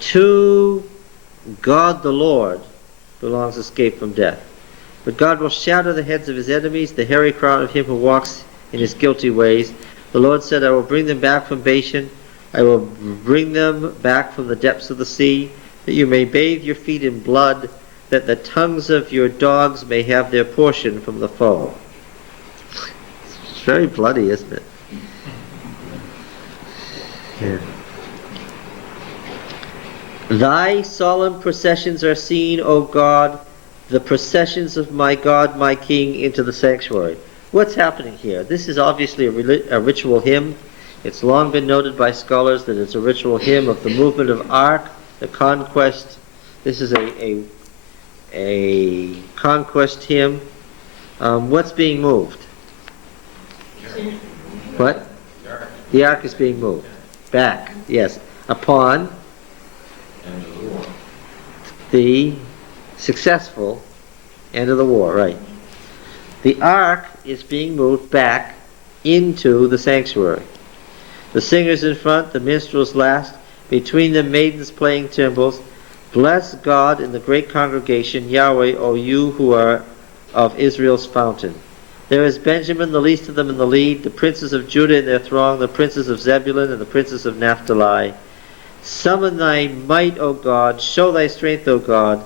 to God the Lord belongs escape from death. But God will shatter the heads of his enemies, the hairy crown of him who walks in his guilty ways. The Lord said, I will bring them back from Bashan. I will bring them back from the depths of the sea, that you may bathe your feet in blood, that the tongues of your dogs may have their portion from the foe. It's very bloody, isn't it? Yeah. Thy solemn processions are seen, O God, the processions of my God, my King, into the sanctuary. What's happening here? This is obviously a ritual hymn. It's long been noted by scholars that it's a ritual hymn of the movement of Ark, the conquest. This is a conquest hymn. What's being moved? What? The ark is being moved. Back, yes. Upon the successful end of the war, right. The ark is being moved back into the sanctuary. The singers in front, the minstrels last, between them maidens playing timbrels. Bless God in the great congregation, Yahweh, O you who are of Israel's fountain. There is Benjamin, the least of them, in the lead, the princes of Judah in their throng, the princes of Zebulun and the princes of Naphtali. Summon thy might, O God, show thy strength, O God,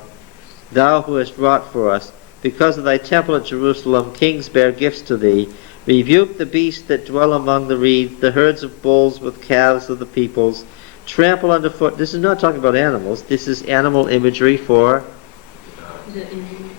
thou who hast wrought for us. Because of thy temple at Jerusalem, kings bear gifts to thee. Rebuke the beasts that dwell among the reeds, the herds of bulls with calves of the peoples. Trample underfoot. This is not talking about animals. This is animal imagery for,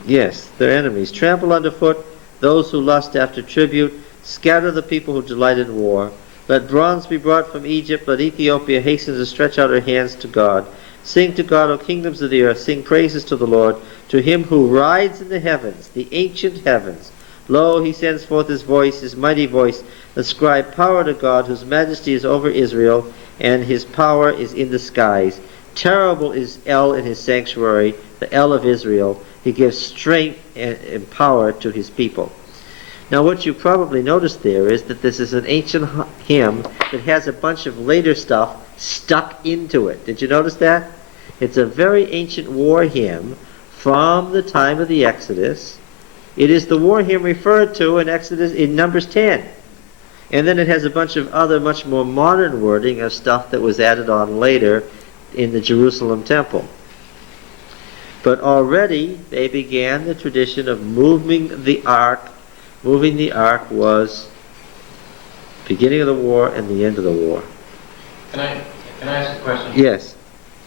yes, their enemies. Trample underfoot those who lust after tribute. Scatter the people who delight in war. Let bronze be brought from Egypt. Let Ethiopia hasten to stretch out her hands to God. Sing to God, O kingdoms of the earth. Sing praises to the Lord, to him who rides in the heavens, the ancient heavens. Lo, he sends forth his voice, his mighty voice. Ascribe power to God, whose majesty is over Israel, and his power is in the skies. Terrible is El in his sanctuary, the El of Israel. He gives strength and power to his people. Now what you probably noticed there is that this is an ancient hymn that has a bunch of later stuff stuck into it. Did you notice that? It's a very ancient war hymn from the time of the Exodus. It is the war hymn referred to in Numbers 10. And then it has a bunch of other much more modern wording of stuff that was added on later in the Jerusalem temple. But already they began the tradition of moving the ark. Moving the ark was beginning of the war and the end of the war. Can I ask a question? Yes.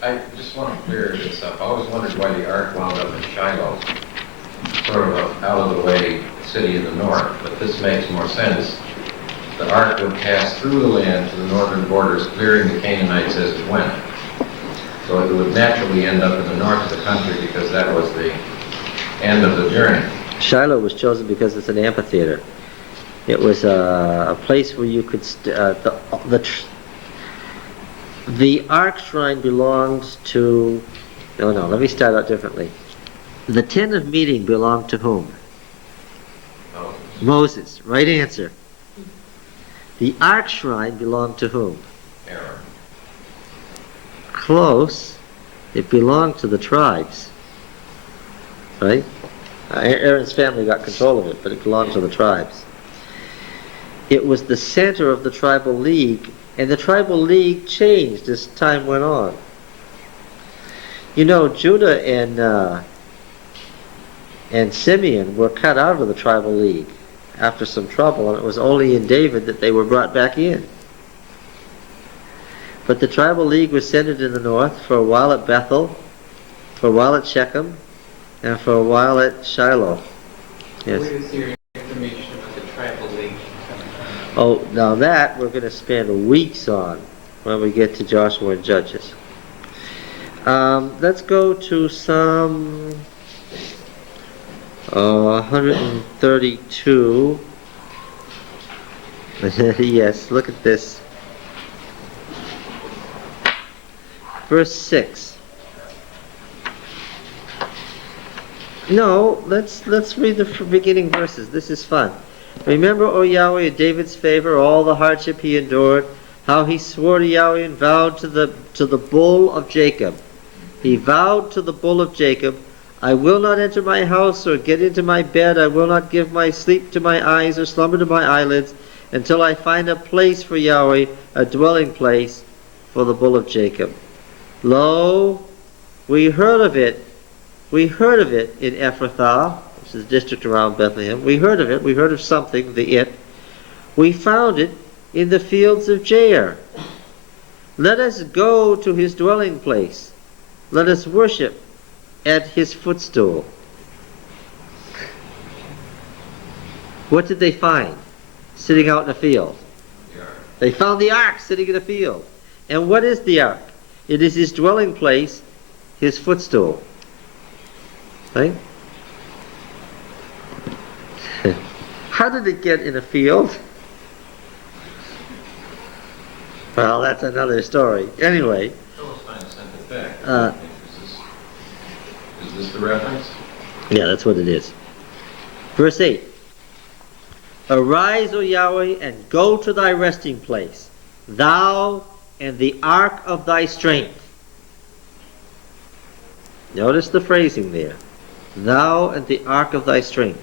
I just want to clear this up. I always wondered why the ark wound up in Shiloh, sort of an out-of-the-way city in the north, but this makes more sense. The ark would pass through the land to the northern borders, clearing the Canaanites as it went. So it would naturally end up in the north of the country because that was the end of the journey. Shiloh was chosen because it's an amphitheater. It was a place where you could... the Ark Shrine belonged to... No, let me start out differently. The tent of meeting belonged to whom? Moses. Right answer. The Ark Shrine belonged to whom? Aaron. Close. It belonged to the tribes. Right? Aaron's family got control of it, but it belonged to the tribes. It was the center of the tribal league, and the tribal league changed as time went on. You know, Judah and Simeon were cut out of the tribal league after some trouble, and it was only in David that they were brought back in. But the tribal league was centered in the north, for a while at Bethel, for a while at Shechem, and for a while at Shiloh. Where Yes. does your information about the tribal league come from? Oh, now that we're going to spend weeks on when we get to Joshua and Judges. Let's go to Psalm 132. Yes, look at this. Verse 6. No, let's read the beginning verses. This is fun. Remember, O Yahweh, in David's favor, all the hardship he endured, how he swore to Yahweh and vowed to the bull of Jacob. He vowed to the bull of Jacob, I will not enter my house or get into my bed. I will not give my sleep to my eyes or slumber to my eyelids until I find a place for Yahweh, a dwelling place for the bull of Jacob. Lo, we heard of it. We heard of it in Ephrathah, which is the district around Bethlehem. We heard of it. We heard of something, the it. We found it in the fields of Jair. Let us go to his dwelling place. Let us worship at his footstool. What did they find sitting out in a field? They found the ark sitting in a field. And what is the ark? It is his dwelling place, his footstool. Right? How did it get in a field? Well, that's another story. Anyway. Philistine sent it back. Uh, Is this the reference? Yeah, that's what it is. Verse 8. Arise, O Yahweh, and go to thy resting place, thou and the ark of thy strength. Notice the phrasing there. Thou and the ark of thy strength.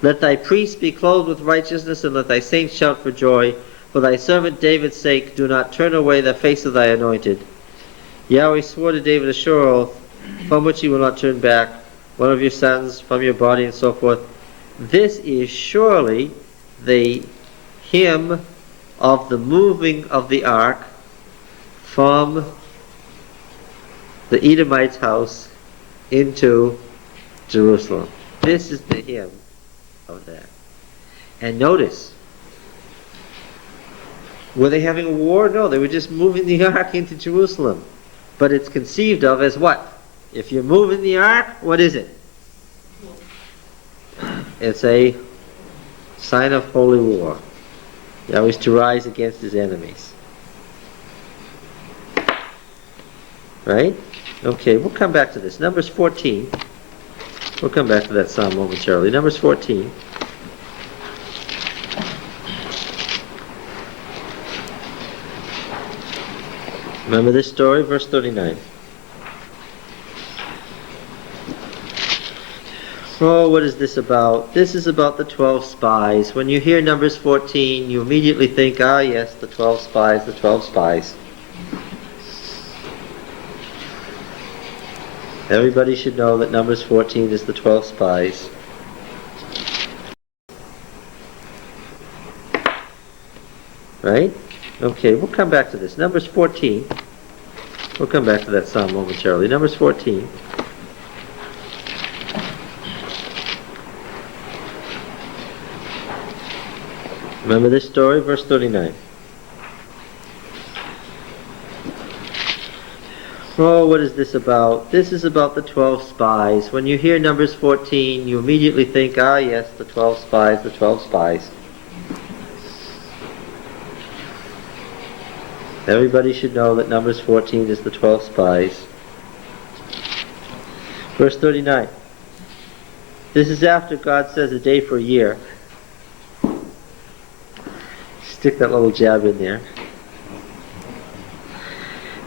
Let thy priests be clothed with righteousness, and let thy saints shout for joy. For thy servant David's sake, do not turn away the face of thy anointed. Yahweh swore to David a sure oath, from which he will not turn back, one of your sons from your body, and so forth. This is surely the hymn of the moving of the ark from the Edomite's house into Jerusalem. This is the hymn of that. And notice, were they having a war? No, they were just moving the ark into Jerusalem. But it's conceived of as what? If you're moving the ark, what is it? It's a sign of holy war. Yahweh's to rise against his enemies. Right? Okay, we'll come back to this. Numbers 14. We'll come back to that psalm momentarily. Numbers 14. Remember this story? Verse 39. Oh, what is this about? This is about the 12 spies. When you hear Numbers 14, you immediately think, ah yes, the 12 spies, the 12 spies. Everybody should know that Numbers 14 is the 12 spies. Right? Okay, we'll come back to this. Numbers 14. We'll come back to that psalm momentarily. Numbers 14. Remember this story? Verse 39. Oh, what is this about? This is about the 12 spies. When you hear Numbers 14, you immediately think, ah yes, the 12 spies, the 12 spies. Everybody should know that Numbers 14 is the 12 spies. Verse 39. This is after God says a day for a year. Stick that little jab in there.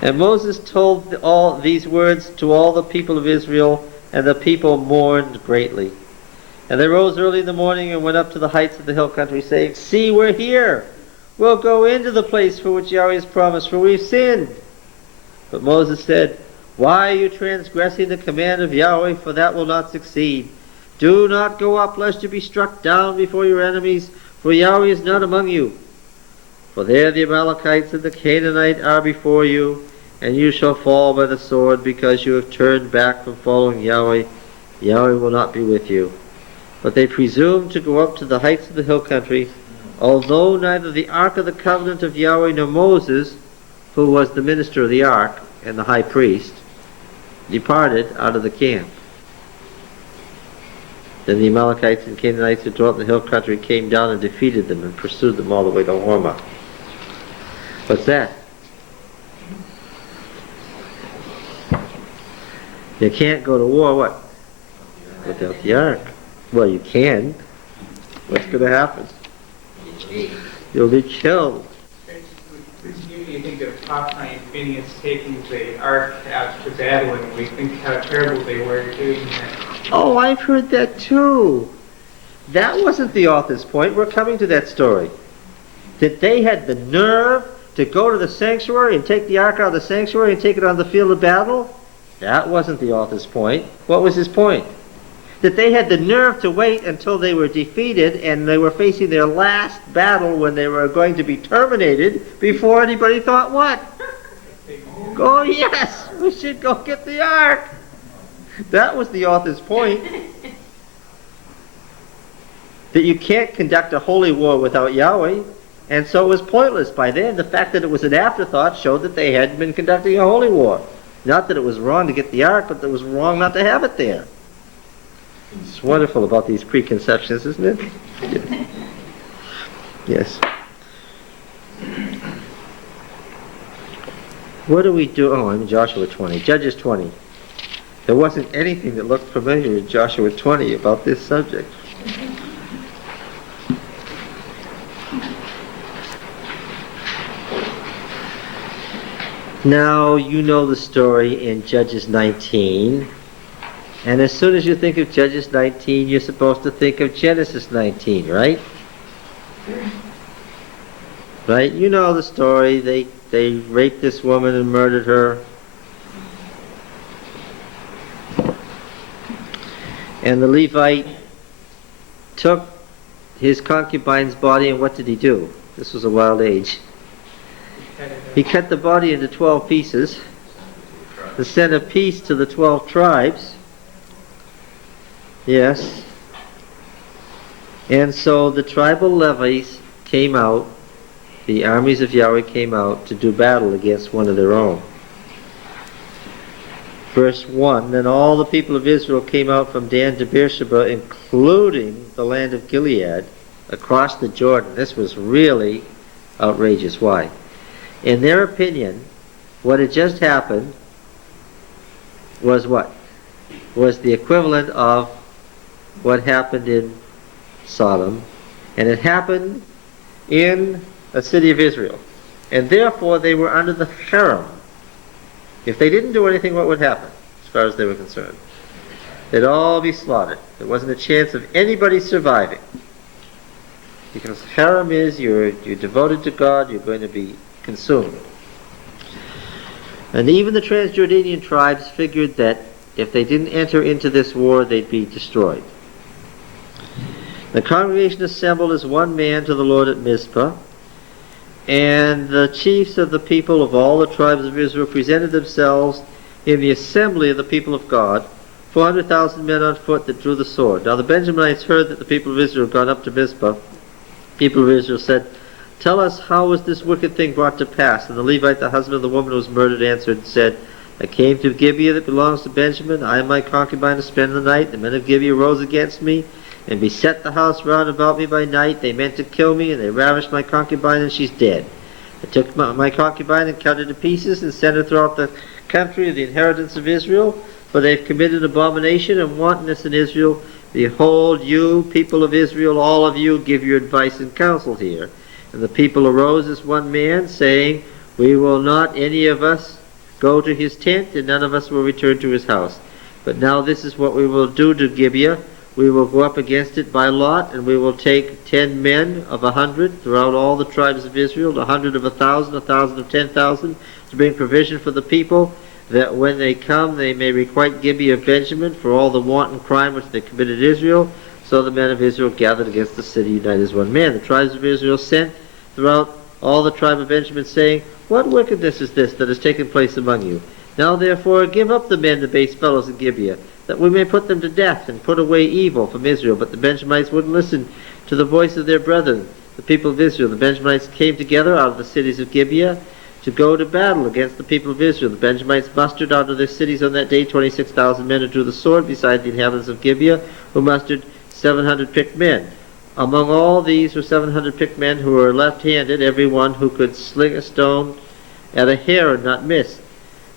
And Moses told all these words to all the people of Israel, and the people mourned greatly. And they rose early in the morning and went up to the heights of the hill country, saying, see, we're here. We'll go into the place for which Yahweh has promised, for we've sinned. But Moses said, why are you transgressing the command of Yahweh? For that will not succeed. Do not go up, lest you be struck down before your enemies, for Yahweh is not among you. For there the Amalekites and the Canaanite are before you, and you shall fall by the sword, because you have turned back from following Yahweh Yahweh will not be with you. But they presumed to go up to the heights of the hill country, although neither the ark of the covenant of Yahweh nor Moses, who was the minister of the ark and the high priest, departed out of the camp. Then the Amalekites and Canaanites who dwelt in the hill country came down and defeated them and pursued them all the way to Hormah. What's that? You can't go to war, what? Without the ark. Well, you can. What's going to happen? You'll be killed. You think of Hophni and Phineas taking the ark out to battle, and we think how terrible they were doing that. Oh, I've heard that too. That wasn't the author's point. We're coming to that story. That they had the nerve to go to the sanctuary and take the ark out of the sanctuary and take it on the field of battle? That wasn't the author's point. What was his point? That they had the nerve to wait until they were defeated and they were facing their last battle when they were going to be terminated before anybody thought what? Oh yes, we should go get the ark. That was the author's point. That you can't conduct a holy war without Yahweh, and so it was pointless. By then, the fact that it was an afterthought showed that they hadn't been conducting a holy war. Not that it was wrong to get the ark, but that it was wrong not to have it there. It's wonderful about these preconceptions, isn't it? Yes. What do we do? Oh, I'm in Joshua 20. Judges 20. There wasn't anything that looked familiar in Joshua 20 about this subject. Now, you know the story in Judges 19. And as soon as you think of Judges 19, you're supposed to think of Genesis 19, right? Right? You know the story. They raped this woman and murdered her. And the Levite took his concubine's body, and what did he do? This was a wild age. He cut the body into 12 pieces and sent a piece to the 12 tribes. Yes. And so the tribal levies came out, the armies of Yahweh came out to do battle against one of their own. Verse 1, then all the people of Israel came out from Dan to Beersheba, including the land of Gilead, across the Jordan. This was really outrageous. Why? In their opinion, what had just happened was what? Was the equivalent of what happened in Sodom, and it happened in a city of Israel. And therefore they were under the harem. If they didn't do anything, what would happen, as far as they were concerned? They'd all be slaughtered. There wasn't a chance of anybody surviving. Because harem is you're devoted to God, you're going to be consumed. And even the Transjordanian tribes figured that if they didn't enter into this war, they'd be destroyed. The congregation assembled as one man to the Lord at Mizpah, and the chiefs of the people of all the tribes of Israel presented themselves in the assembly of the people of God, 400,000 men on foot that drew the sword. Now the Benjaminites heard that the people of Israel had gone up to Mizpah. The people of Israel said, tell us, how was this wicked thing brought to pass? And the Levite, the husband of the woman who was murdered, answered and said, I came to Gibeah that belongs to Benjamin. I and my concubine to spend the night. The men of Gibeah rose against me and beset the house round about me by night. They meant to kill me, and they ravished my concubine, and she's dead. I took my concubine and cut her to pieces and sent her throughout the country of the inheritance of Israel, for they've committed abomination and wantonness in Israel. Behold, you, people of Israel, all of you, give your advice and counsel here. And the people arose as one man, saying, we will not any of us go to his tent, and none of us will return to his house. But now this is what we will do to Gibeah. We will go up against it by lot, and we will take 10 men of 100 throughout all the tribes of Israel, 100 of 1,000, 1,000 of 10,000, to bring provision for the people, that when they come they may requite Gibeah of Benjamin for all the wanton crime which they committed Israel. So the men of Israel gathered against the city, united as one man. The tribes of Israel sent throughout all the tribe of Benjamin, saying, what wickedness is this that has taken place among you? Now therefore give up the men, the base fellows in Gibeah, that we may put them to death and put away evil from Israel. But the Benjamites wouldn't listen to the voice of their brethren, the people of Israel. The Benjamites came together out of the cities of Gibeah to go to battle against the people of Israel. The Benjamites mustered out of their cities on that day 26,000 men who drew the sword, beside the inhabitants of Gibeah, who mustered 700 picked men. Among all these were 700 picked men who were left-handed, every one who could sling a stone at a hair and not miss.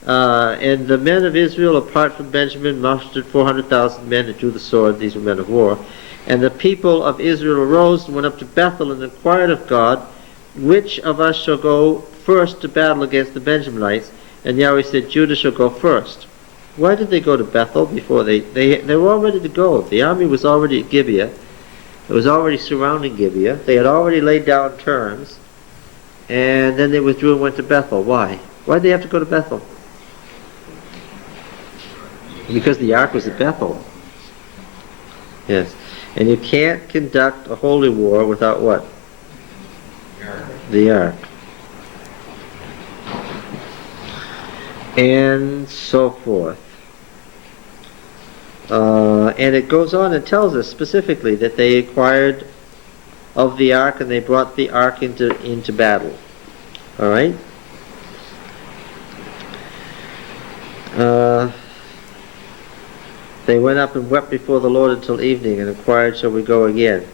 And the men of Israel, apart from Benjamin, mustered 400,000 men and drew the sword. These were men of war. And the people of Israel arose and went up to Bethel and inquired of God, which of us shall go first to battle against the Benjamites? And Yahweh said, Judah shall go first. Why did they go to Bethel before they were all ready to go? The army was already at Gibeah. It was already surrounding Gibeah. They had already laid down terms. And then they withdrew and went to Bethel. Why? Why did they have to go to Bethel? Because the ark was at Bethel. Yes. And you can't conduct a holy war without what? The ark. And so forth. And it goes on and tells us specifically that they inquired of the ark and they brought the ark into battle. All right? They went up and wept before the Lord until evening and inquired, shall we go again?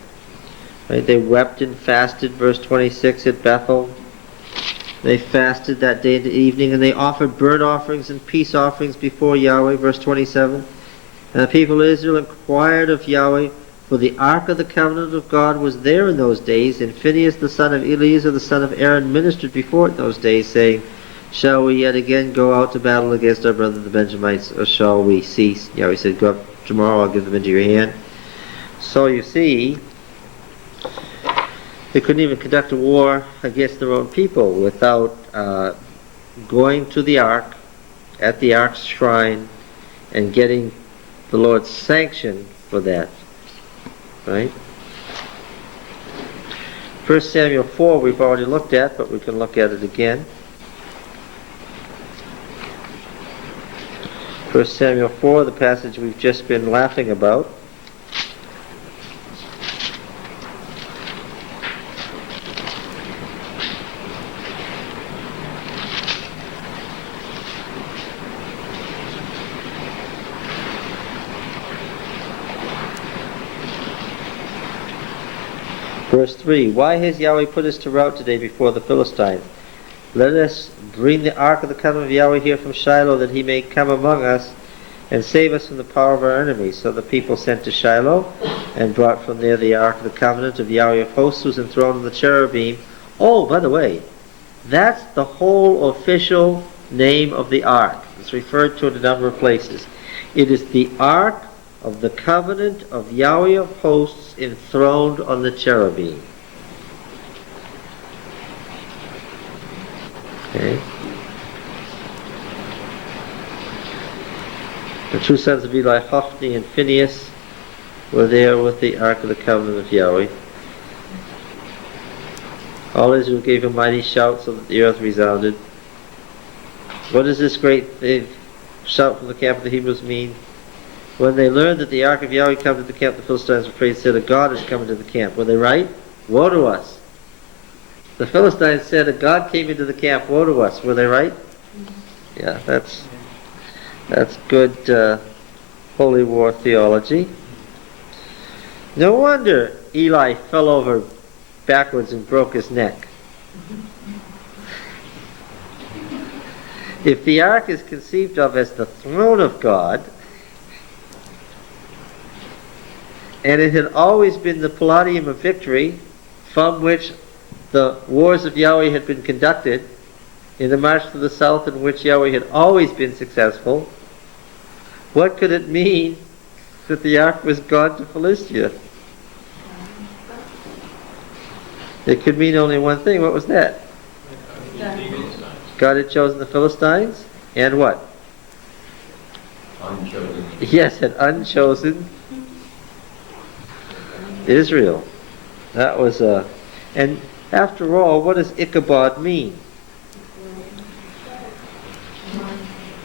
Right? They wept and fasted, verse 26, at Bethel. They fasted that day into evening, and they offered burnt offerings and peace offerings before Yahweh, verse 27. And the people of Israel inquired of Yahweh, for the ark of the covenant of God was there in those days, and Phinehas the son of Eleazar the son of Aaron ministered before it those days, saying, shall we yet again go out to battle against our brethren the Benjamites, or shall we cease? Yahweh said, go up tomorrow, I'll give them into your hand. So you see, they couldn't even conduct a war against their own people without going to the ark, at the ark's shrine, and getting the Lord's sanction for that. Right? 1 Samuel 4 we've already looked at, but we can look at it again. 1 Samuel 4, the passage we've just been laughing about. Verse 3, why has Yahweh put us to rout today before the Philistines? Let us bring the ark of the covenant of Yahweh here from Shiloh, that he may come among us and save us from the power of our enemies. So the people sent to Shiloh and brought from there the ark of the covenant of Yahweh of hosts, who was enthroned on the cherubim. Oh, by the way, that's the whole official name of the ark. It's referred to in a number of places. It is the ark of the covenant of Yahweh of hosts, enthroned on the cherubim. Okay. The two sons of Eli, Hophni and Phinehas, were there with the ark of the covenant of Yahweh. All Israel gave a mighty shout, so that the earth resounded. What does this great shout from the camp of the Hebrews mean? When they learned that the ark of Yahweh came to the camp, the Philistines were afraid, said, a God is coming to the camp. Were they right? Woe to us. The Philistines said, a God came into the camp. Woe to us. Were they right? Yeah, that's good holy war theology. No wonder Eli fell over backwards and broke his neck. If the ark is conceived of as the throne of God, and it had always been the palladium of victory from which the wars of Yahweh had been conducted, in the march to the south in which Yahweh had always been successful, what could it mean that the ark was gone to Philistia? It could mean only one thing. What was that? God had chosen the Philistines, and what? Unchosen. Yes, had unchosen Israel. That was and after all, what does Ichabod mean?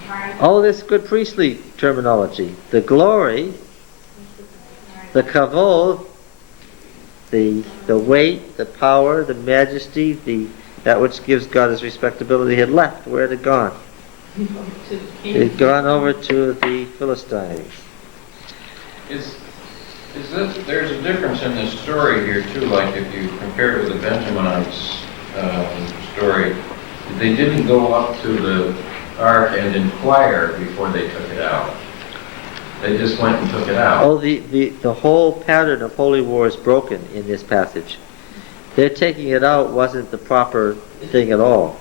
Hard All this good priestly terminology. The glory, the kavod, the weight, the power, the majesty, that which gives God his respectability had left. Where had it gone? It had gone over to the Philistines. There's a difference in this story here too, like if you compare it with the Benjaminites story, they didn't go up to the ark and inquire before they took it out. They just went and took it out. Oh, the whole pattern of holy war is broken in this passage. Their taking it out wasn't the proper thing at all.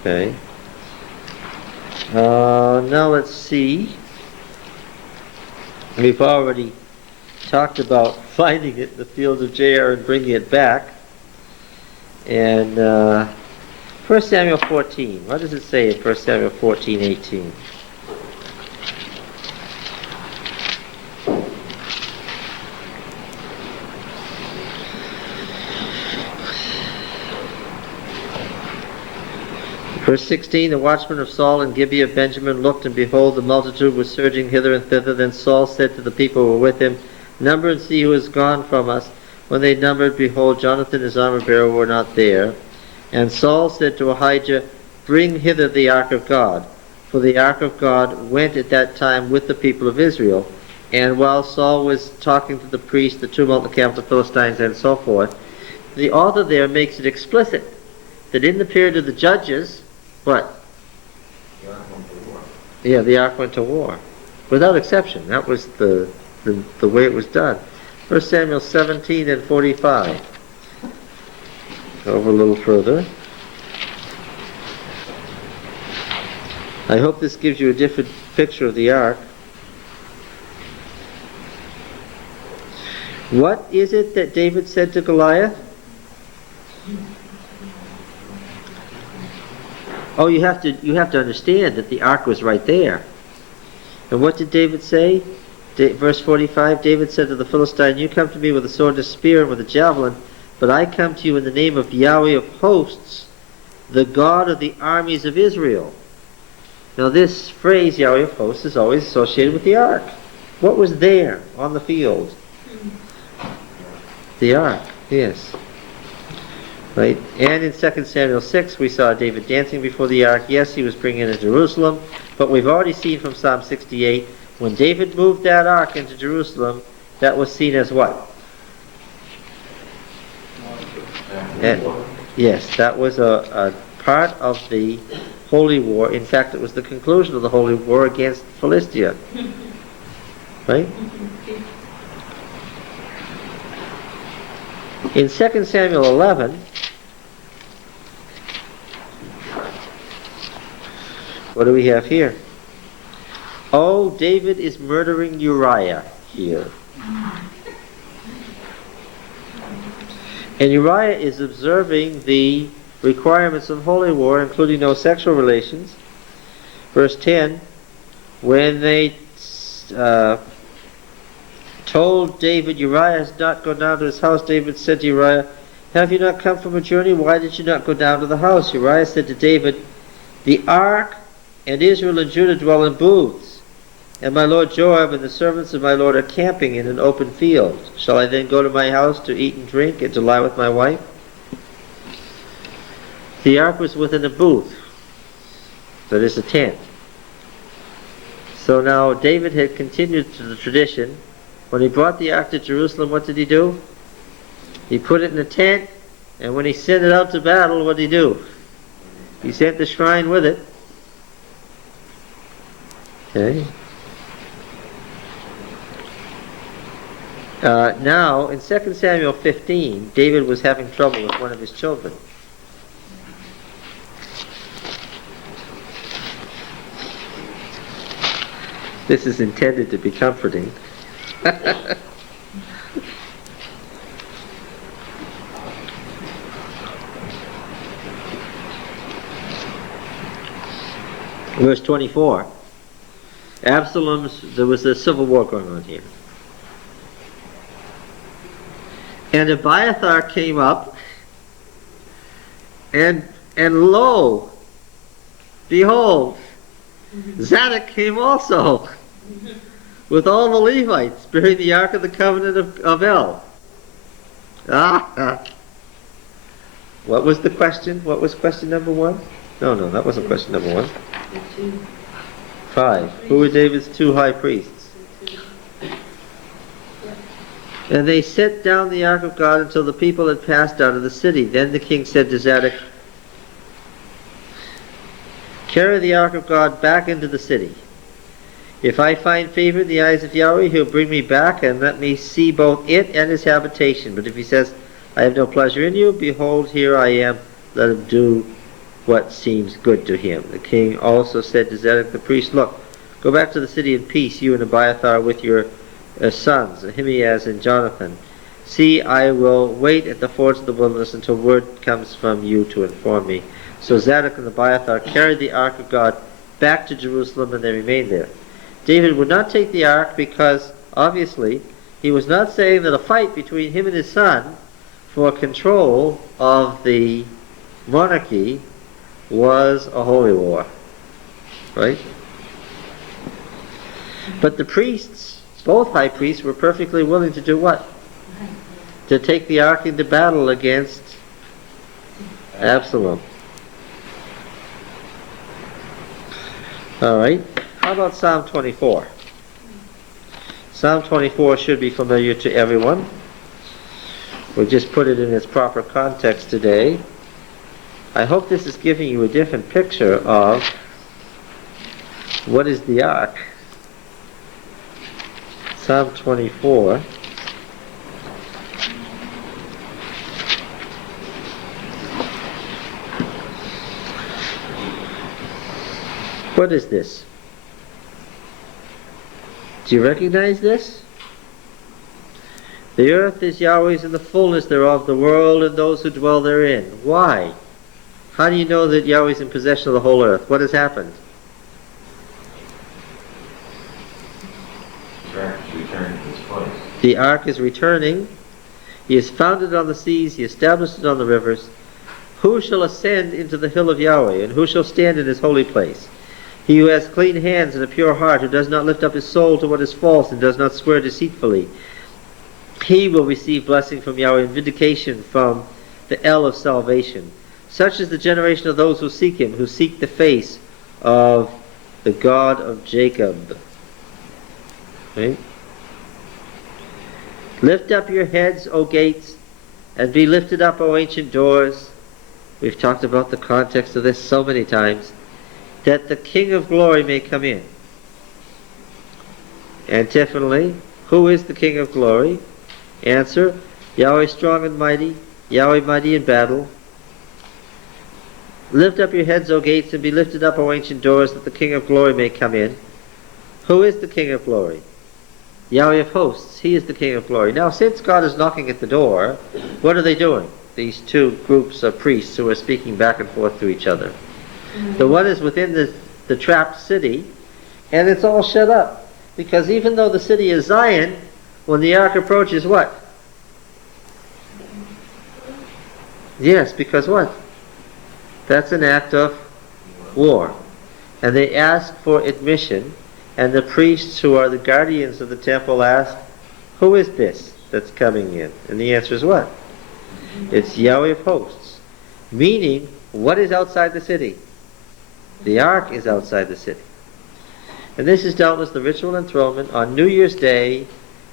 Okay. Now let's see. We've already talked about finding it in the fields of Jair and bringing it back. And 1 Samuel 14. What does it say in 1 Samuel 14:18? Verse 16, the watchmen of Saul and Gibeah of Benjamin looked, and behold, the multitude was surging hither and thither. Then Saul said to the people who were with him, number and see who is gone from us. When they numbered, behold, Jonathan and his armor-bearer were not there. And Saul said to Ahijah, bring hither the ark of God. For the ark of God went at that time with the people of Israel. And while Saul was talking to the priest, the tumult in the camp of the Philistines and so forth, the author there makes it explicit that in the period of the judges, what? The ark went to war. Yeah, the ark went to war. Without exception. That was the way it was done. 1 Samuel 17 and 45. Go over a little further. I hope this gives you a different picture of the ark. What is it that David said to Goliath? Oh, you have to understand that the ark was right there. And what did David say? Verse 45, David said to the Philistine, you come to me with a sword and a spear and with a javelin, but I come to you in the name of Yahweh of hosts, the God of the armies of Israel. Now this phrase, Yahweh of hosts, is always associated with the ark. What was there on the field? The ark, yes. Right? And in 2 Samuel 6, we saw David dancing before the ark. Yes, he was bringing it into Jerusalem, but we've already seen from Psalm 68, when David moved that ark into Jerusalem, that was seen as what? Yes, that was a part of the holy war. In fact, it was the conclusion of the holy war against Philistia. Right? In 2 Samuel 11, what do we have here? Oh, David is murdering Uriah here. And Uriah is observing the requirements of holy war, including no sexual relations. Verse 10, when they told David, Uriah has not gone down to his house, David said to Uriah, have you not come from a journey? Why did you not go down to the house? Uriah said to David, the ark and Israel and Judah dwell in booths, and my lord Joab and the servants of my lord are camping in an open field. Shall I then go to my house to eat and drink and to lie with my wife? The ark was within a booth, that is a tent. So now David had continued to the tradition. When he brought the ark to Jerusalem, what did he do? He put it in a tent, and when he sent it out to battle, what did he do? He sent the shrine with it. Okay. Now, in 2 Samuel 15, David was having trouble with one of his children. This is intended to be comforting. Verse 24. There was a civil war going on here. And Abiathar came up, and lo, behold, Zadok came also with all the Levites bearing the Ark of the Covenant of El. What was the question? What was question number 1? No, that wasn't question number 1. 5. Who were David's 2 high priests? And they set down the ark of God until the people had passed out of the city. Then the king said to Zadok, carry the ark of God back into the city. If I find favor in the eyes of Yahweh, he'll bring me back and let me see both it and his habitation. But if he says, I have no pleasure in you, behold, here I am, let him do what seems good to him. The king also said to Zadok the priest, look, go back to the city in peace, you and Abiathar with your sons, Ahimaaz and Jonathan. See, I will wait at the fords of the wilderness until word comes from you to inform me. So Zadok and Abiathar carried the ark of God back to Jerusalem, and they remained there. David would not take the ark because, obviously, he was not saying that a fight between him and his son for control of the monarchy was a holy war. Right? But the priests, both high priests, were perfectly willing to do what? To take the ark into battle against Absalom. Alright, how about Psalm 24? Psalm 24 should be familiar to everyone. We'll just put it in its proper context today. I hope this is giving you a different picture of what is the ark. Psalm 24. What is this? Do you recognize this? The earth is Yahweh's and the fullness thereof, the world and those who dwell therein. Why? How do you know that Yahweh's in possession of the whole earth? What has happened? The ark is returning. He has founded it on the seas. He established it on the rivers. Who shall ascend into the hill of Yahweh, and who shall stand in his holy place? He who has clean hands and a pure heart, who does not lift up his soul to what is false, and does not swear deceitfully. He will receive blessing from Yahweh and vindication from the El of salvation. Such is the generation of those who seek him, who seek the face of the God of Jacob. Right? Lift up your heads, O gates, and be lifted up, O ancient doors. We've talked about the context of this so many times. That the King of glory may come in. Antiphonally, who is the King of glory? Answer, Yahweh strong and mighty, Yahweh mighty in battle. Lift up your heads, O gates, and be lifted up, O ancient doors, that the King of glory may come in. Who is the King of glory? Yahweh of hosts, he is the King of glory. Now, since God is knocking at the door, what are they doing? These two groups of priests who are speaking back and forth to each other. The one is within the trapped city, and it's all shut up. Because even though the city is Zion, when the ark approaches, what? Yes, because what? That's an act of war. And they ask for admission, and the priests who are the guardians of the temple ask, who is this that's coming in? And the answer is what? It's Yahweh of hosts. Meaning, what is outside the city? The ark is outside the city. And this is doubtless the ritual enthronement on New Year's Day.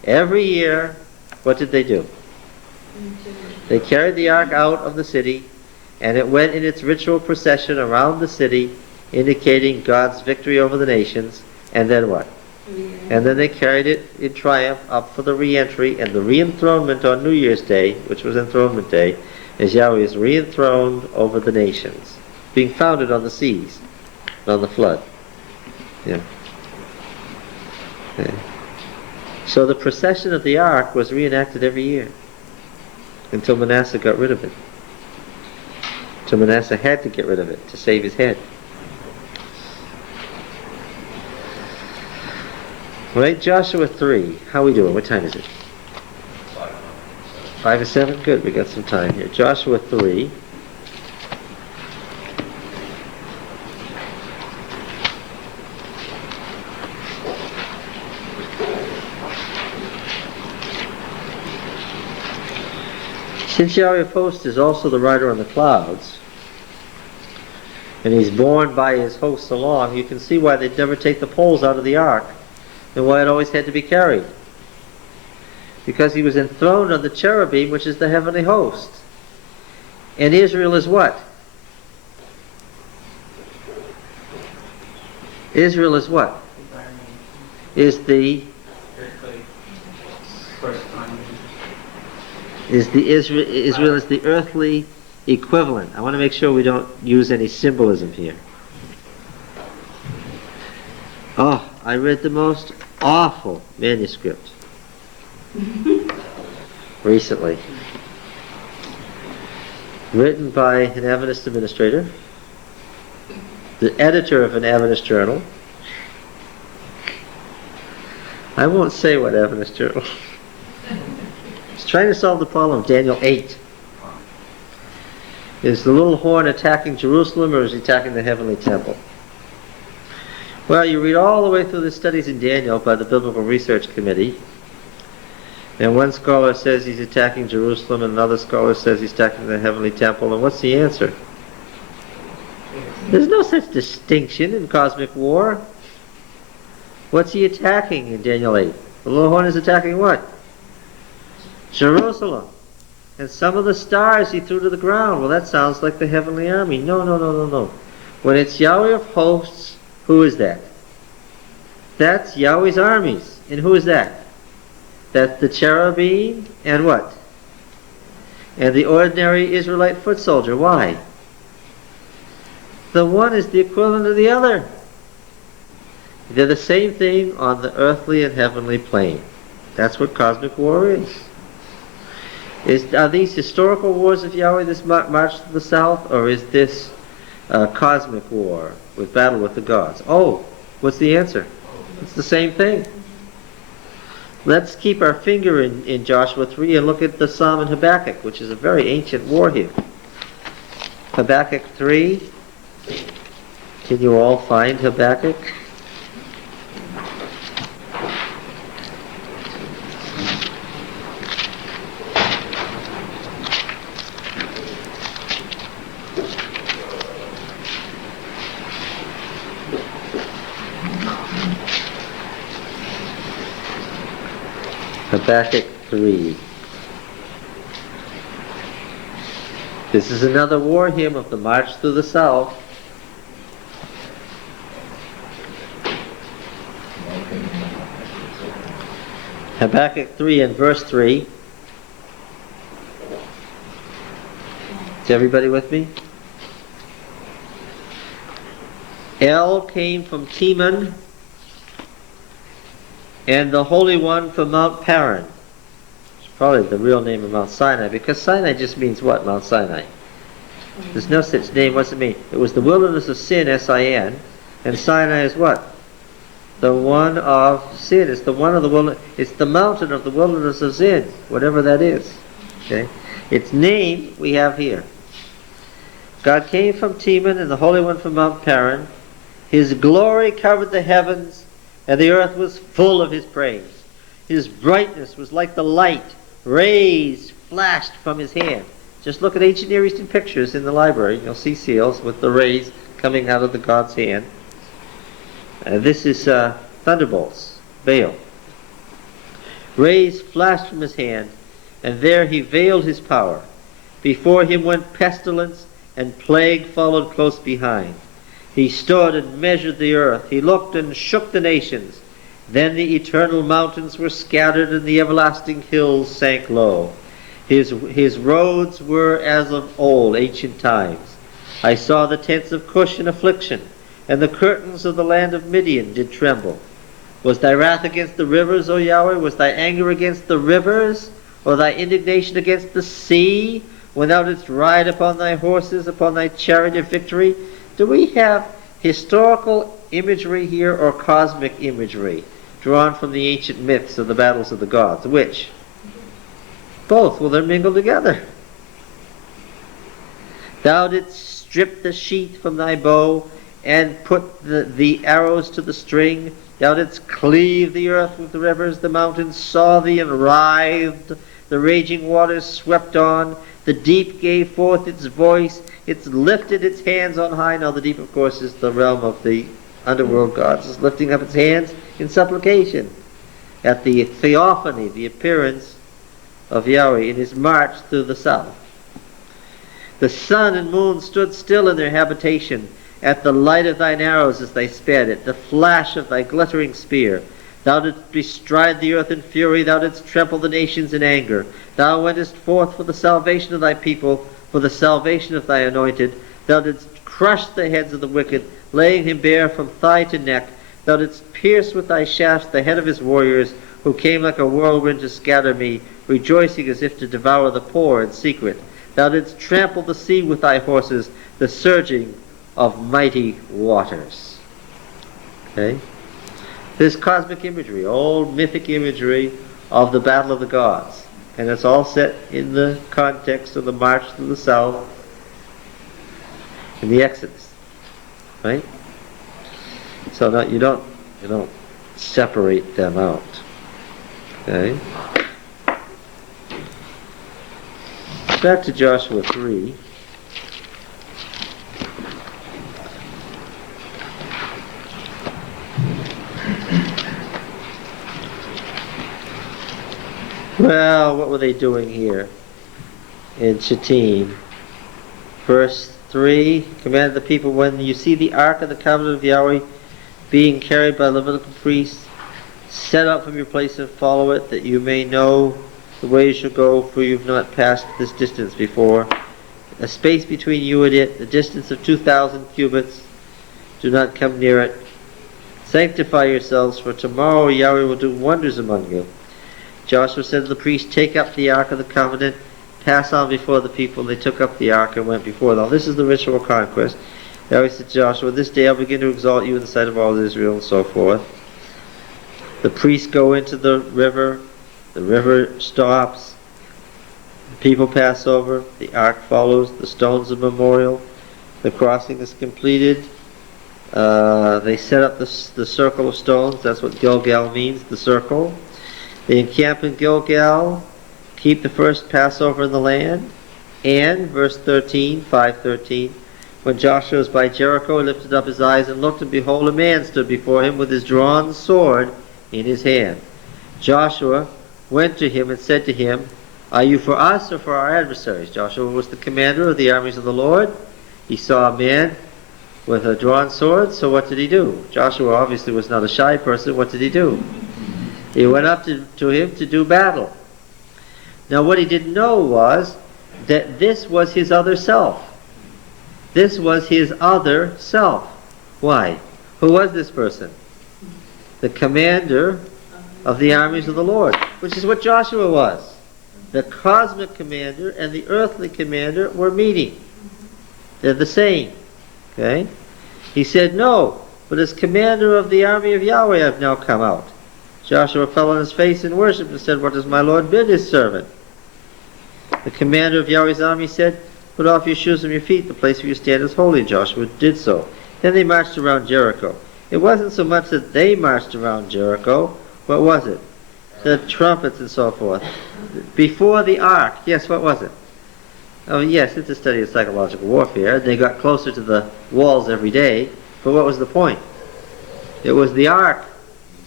Every year, what did they do? They carried the ark out of the city, and it went in its ritual procession around the city, indicating God's victory over the nations. And then what? And then they carried it in triumph up for the re-entry, and the re-enthronement on New Year's Day, which was enthronement day, as Yahweh is re-enthroned over the nations, being founded on the seas, on the flood. Yeah. So the procession of the ark was reenacted every year until Manasseh got rid of it. So Manasseh had to get rid of it to save his head. Right, Joshua 3. How are we doing? What time is it? 5 to 7? Good, we got some time here. Joshua 3. Since Yahweh of hosts is also the rider on the clouds, and he's borne by his hosts along, you can see why they'd never take the poles out of the ark, and why it always had to be carried. Because he was enthroned on the cherubim, which is the heavenly host. And Israel is what? Israel is what? Is the Israel is the earthly equivalent. I want to make sure we don't use any symbolism here. Oh, I read the most awful manuscript recently, written by an Adventist administrator, the editor of an Adventist journal. I won't say what Adventist journal. He's trying to solve the problem of Daniel 8. Is the little horn attacking Jerusalem, or is he attacking the heavenly temple? Well, you read all the way through the studies in Daniel by the Biblical Research Committee, and one scholar says he's attacking Jerusalem, and another scholar says he's attacking the heavenly temple, and what's the answer? There's no such distinction in cosmic war. What's he attacking in Daniel 8? The little horn is attacking what? Jerusalem. And some of the stars he threw to the ground. Well, that sounds like the heavenly army. No. When it's Yahweh of hosts, who is that? That's Yahweh's armies. And who is that? That's the cherubim and what? And the ordinary Israelite foot soldier. Why? The one is the equivalent of the other. They're the same thing on the earthly and heavenly plane. That's what cosmic war is. Are these historical wars of Yahweh, this march to the south, or is this cosmic war with battle with the gods? Oh, what's the answer? It's the same thing. Let's keep our finger in Joshua 3 and look at the Psalm in Habakkuk, which is a very ancient war here. Habakkuk 3. Can you all find Habakkuk? Habakkuk 3. This is another war hymn of the march through the south. Habakkuk 3 and verse 3. Is everybody with me? El came from Teman, and the Holy One from Mount Paran. It's probably the real name of Mount Sinai, because Sinai just means what, Mount Sinai? There's no such name. What's it mean? It was the wilderness of sin, S-I-N, and Sinai is what? The one of sin. It's the one of the wilderness. It's the mountain of the wilderness of sin, whatever that is. Okay? Its name we have here. God came from Teman, and the Holy One from Mount Paran. His glory covered the heavens, and the earth was full of his praise. His brightness was like the light. Rays flashed from his hand. Just look at ancient Near Eastern pictures in the library. You'll see seals with the rays coming out of the God's hand. This is thunderbolts, Baal. Rays flashed from his hand, and there he veiled his power. Before him went pestilence, and plague followed close behind. He stood and measured the earth. He looked and shook the nations. Then the eternal mountains were scattered, and the everlasting hills sank low. His roads were as of old, ancient times. I saw the tents of Cush in affliction, and the curtains of the land of Midian did tremble. Was thy wrath against the rivers, O Yahweh? Was thy anger against the rivers, or thy indignation against the sea, when thou didst ride upon thy horses, upon thy chariot of victory? Do we have historical imagery here or cosmic imagery drawn from the ancient myths of the battles of the gods? Which? Both. Well, they're mingled together. Thou didst strip the sheath from thy bow and put the arrows to the string. Thou didst cleave the earth with the rivers. The mountains saw thee and writhed. The raging waters swept on. The deep gave forth its voice. It lifted its hands on high. Now the deep, of course, is the realm of the underworld gods. It's lifting up its hands in supplication at the theophany, the appearance of Yahweh in his march through the south. The sun and moon stood still in their habitation at the light of thine arrows as they sped, at the flash of thy glittering spear. Thou didst bestride the earth in fury, thou didst trample the nations in anger. Thou wentest forth for the salvation of thy people, for the salvation of thy anointed. Thou didst crush the heads of the wicked, laying him bare from thigh to neck. Thou didst pierce with thy shafts the head of his warriors, who came like a whirlwind to scatter me, rejoicing as if to devour the poor in secret. Thou didst trample the sea with thy horses, the surging of mighty waters. Okay? This cosmic imagery, old mythic imagery of the battle of the gods. And it's all set in the context of the march to the south in the Exodus. Right? So no, you don't separate them out. Okay? Back to Joshua 3. Well, what were they doing here in Shittim? Verse 3, commanded the people, when you see the ark of the covenant of Yahweh being carried by Levitical priests, set out from your place and follow it, that you may know the way you shall go, for you have not passed this distance before. A space between you and it, the distance of 2,000 cubits. Do not come near it. Sanctify yourselves, for tomorrow Yahweh will do wonders among you. Joshua said to the priest, take up the ark of the covenant, pass on before the people. They took up the ark and went before them. This is the ritual conquest. Yahweh said to Joshua, this day I'll begin to exalt you in the sight of all Israel, and so forth. The priests go into the river stops, the people pass over, the ark follows, the stones of memorial, the crossing is completed. They set up the circle of stones. That's what Gilgal means, the circle. They encamp in Gilgal, keep the first Passover in the land, and, verse 13, 5:13, when Joshua was by Jericho, he lifted up his eyes and looked, and behold, a man stood before him with his drawn sword in his hand. Joshua went to him and said to him, are you for us or for our adversaries? Joshua was the commander of the armies of the Lord. He saw a man with a drawn sword, so what did he do? Joshua obviously was not a shy person. What did he do? He went up to him to do battle. Now what he didn't know was that this was his other self. This was his other self. Why? Who was this person? The commander of the armies of the Lord, which is what Joshua was. The cosmic commander and the earthly commander were meeting. They're the same. Okay? He said, no, but as commander of the army of Yahweh I've now come out. Joshua fell on his face and worshipped and said, what does my Lord bid his servant? The commander of Yahweh's army said, put off your shoes from your feet, the place where you stand is holy. Joshua did so. Then they marched around Jericho. It wasn't so much that they marched around Jericho. What was it? The trumpets and so forth. Before the ark, yes, what was it? Oh yes, it's a study of psychological warfare. They got closer to the walls every day, but what was the point? It was the ark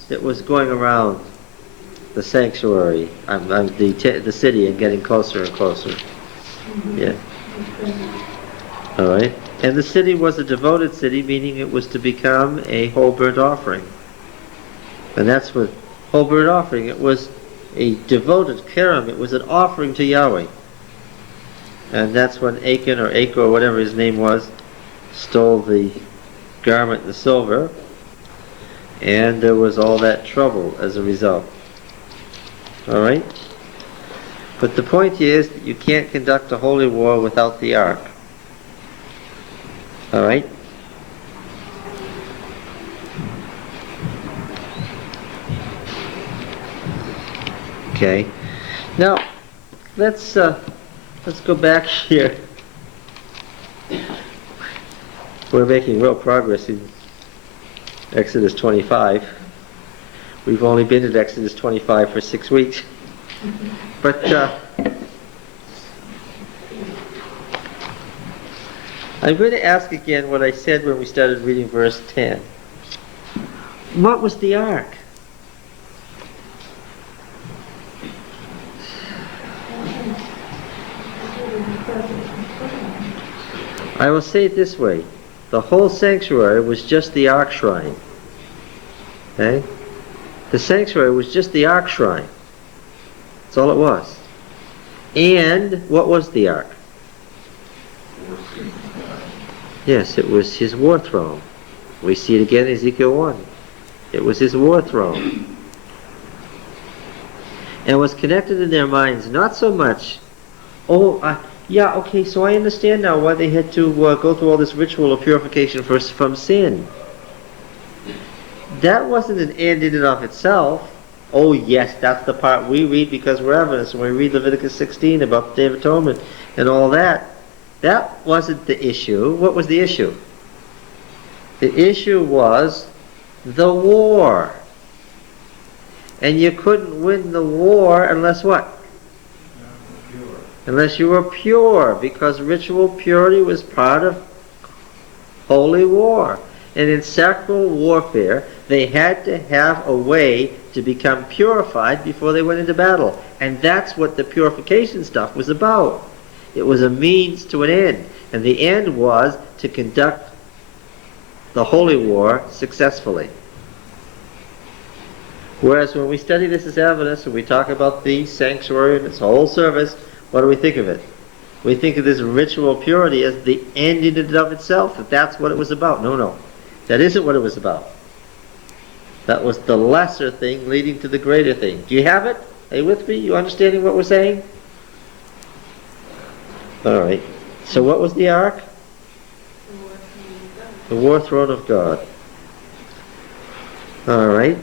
that was going around the sanctuary, the city, and getting closer and closer. Yeah. All right. And the city was a devoted city, meaning it was to become a whole burnt offering. And that's what whole burnt offering. It was a devoted kerem. It was an offering to Yahweh. And that's when Achan or Acho, whatever his name was, stole the garment, the silver, and there was all that trouble as a result. All right? But the point is that you can't conduct a holy war without the ark. All right? Okay. Now, let's go back here. We're making real progress in Exodus 25. We've only been at Exodus 25 for 6 weeks. But I'm going to ask again what I said when we started reading verse 10. What was the ark? I will say it this way. The whole sanctuary was just the ark shrine. Okay? The sanctuary was just the ark shrine. That's all it was. And what was the ark? Yes, it was his war throne. We see it again in Ezekiel 1. It was his war throne. And was connected in their minds not so much, yeah, okay, so I understand now why they had to go through all this ritual of purification from sin. That wasn't an end in and of itself. Oh yes, that's the part we read because we're Adventists, when we read Leviticus 16 about the Day of Atonement and all that. That wasn't the issue. What was the issue? The issue was the war. And you couldn't win the war unless what? Unless you were pure, because ritual purity was part of holy war. And in sacral warfare, they had to have a way to become purified before they went into battle. And that's what the purification stuff was about. It was a means to an end. And the end was to conduct the holy war successfully. Whereas when we study this as Adventists and we talk about the sanctuary and its whole service, what do we think of it? We think of this ritual purity as the end in and of itself, that that's what it was about. No. That isn't what it was about. That was the lesser thing leading to the greater thing. Do you have it? Are you with me? You understanding what we're saying? Alright. So what was the ark? The war throne of God. Alright.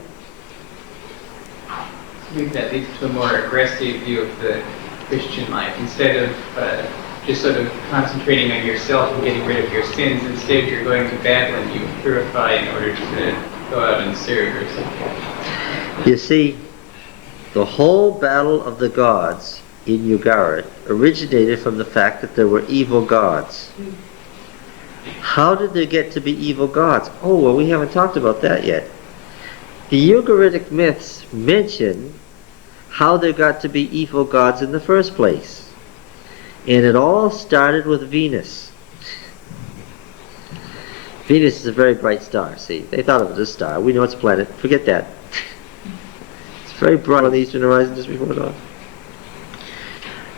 I think that leads to a more aggressive view of the Christian life. Instead of just sort of concentrating on yourself and getting rid of your sins, instead you're going to battle and you purify in order to go out and serve or something. You see, the whole battle of the gods in Ugarit originated from the fact that there were evil gods. How did there get to be evil gods? Oh, well, we haven't talked about that yet. The Ugaritic myths mention how there got to be evil gods in the first place. And it all started with Venus. Venus is a very bright star, see. They thought of it as a star. We know it's a planet. Forget that. It's very bright on the eastern horizon just before dawn.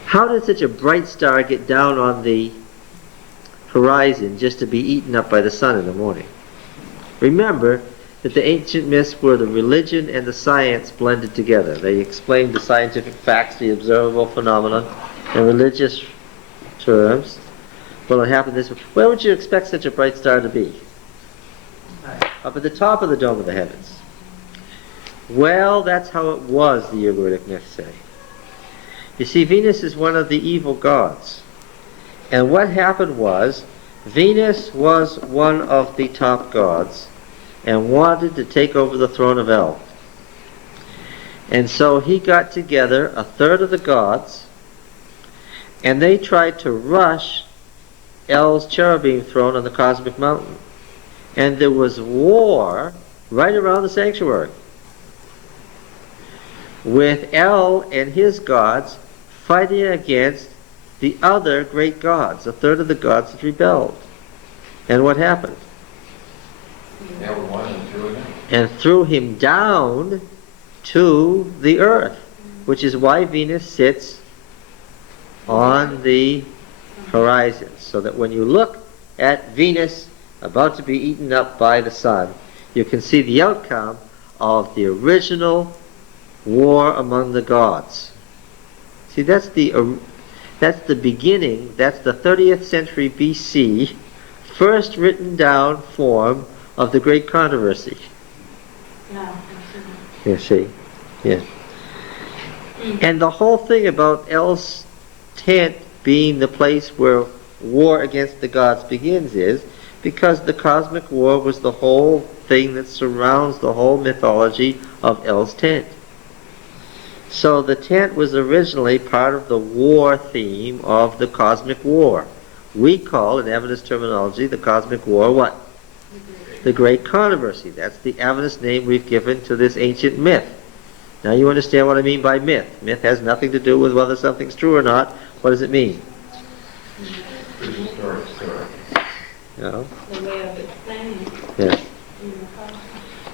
How did such a bright star get down on the horizon just to be eaten up by the sun in the morning? Remember that the ancient myths were the religion and the science blended together. They explained the scientific facts, the observable phenomena, in religious terms. Well, it happened this way. Where would you expect such a bright star to be? Up at the top of the dome of the heavens. Well, that's how it was, the Ugaritic myths say. You see, Venus is one of the evil gods. And what happened was, Venus was one of the top gods and wanted to take over the throne of El. And so he got together a third of the gods, and they tried to rush El's cherubim throne on the cosmic mountain. And there was war right around the sanctuary, with El and his gods fighting against the other great gods, a third of the gods that rebelled. And what happened? El won and threw him. And threw him down to the earth, which is why Venus sits on the horizon, so that when you look at Venus about to be eaten up by the sun, you can see the outcome of the original war among the gods. See, that's the beginning, that's the 30th century BC, first written down form of the great controversy. Yeah, You see? Yeah. And the whole thing about El's tent being the place where war against the gods begins is because the cosmic war was the whole thing that surrounds the whole mythology of El's tent. So the tent was originally part of the war theme of the cosmic war. We call, in Adventist terminology, the cosmic war what? The Great Controversy. That's the Adventist name we've given to this ancient myth. Now you understand what I mean by myth. Myth has nothing to do with whether something's true or not. What does it mean? Prehistoric story. You know? The way of explaining it Yes. in the cosmos.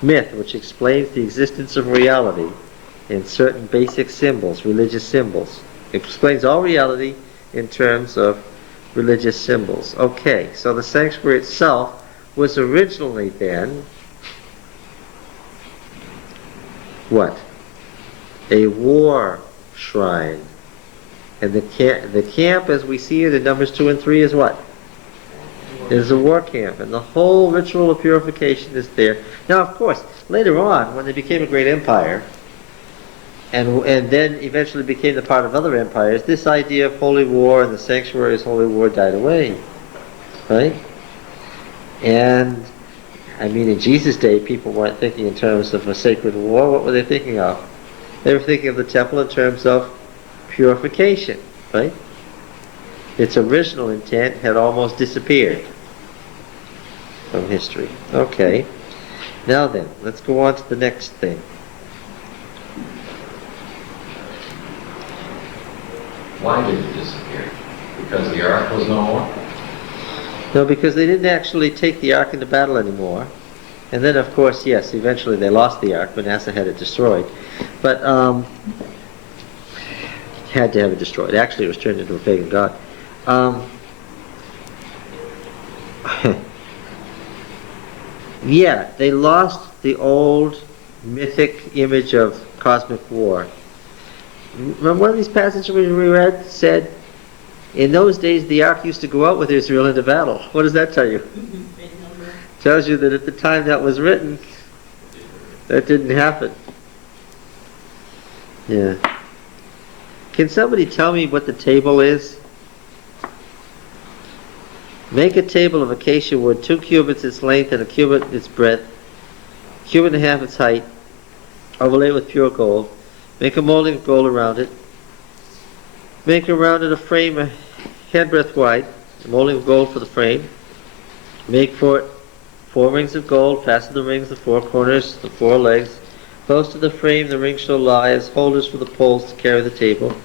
Myth, which explains the existence of reality in certain basic symbols, religious symbols. It explains all reality in terms of religious symbols. Okay, so the sanctuary itself was originally then what? A war shrine. And the camp as we see it in Numbers 2 and 3 is what? Is a war camp. And the whole ritual of purification is there. Now, of course, later on, when they became a great empire, and then eventually became the part of other empires, this idea of holy war and the sanctuary as holy war died away. Right? And, I mean, in Jesus' day, people weren't thinking in terms of a sacred war. What were they thinking of? They were thinking of the temple in terms of purification, right? Its original intent had almost disappeared from history. Okay. Now then, let's go on to the next thing. Why did it disappear? Because the ark was no more? No, because they didn't actually take the ark into battle anymore. And then, of course, yes, eventually they lost the ark. Manasseh had it destroyed. But, had to have it destroyed. Actually, it was turned into a pagan god. Yeah, they lost the old mythic image of cosmic war. Remember one of these passages we read said, in those days the ark used to go out with Israel into battle. What does that tell you? Tells you that at the time that was written, that didn't happen. Yeah. Can somebody tell me what the table is? Make a table of acacia wood, 2 cubits its length and a cubit its breadth, a cubit and a half its height, overlay it with pure gold. Make a molding of gold around it. Make around it a frame a handbreadth wide, a molding of gold for the frame. Make for it 4 rings of gold, fasten the rings, the 4 corners, the 4 legs. Close to the frame the rings shall lie as holders for the poles to carry the table.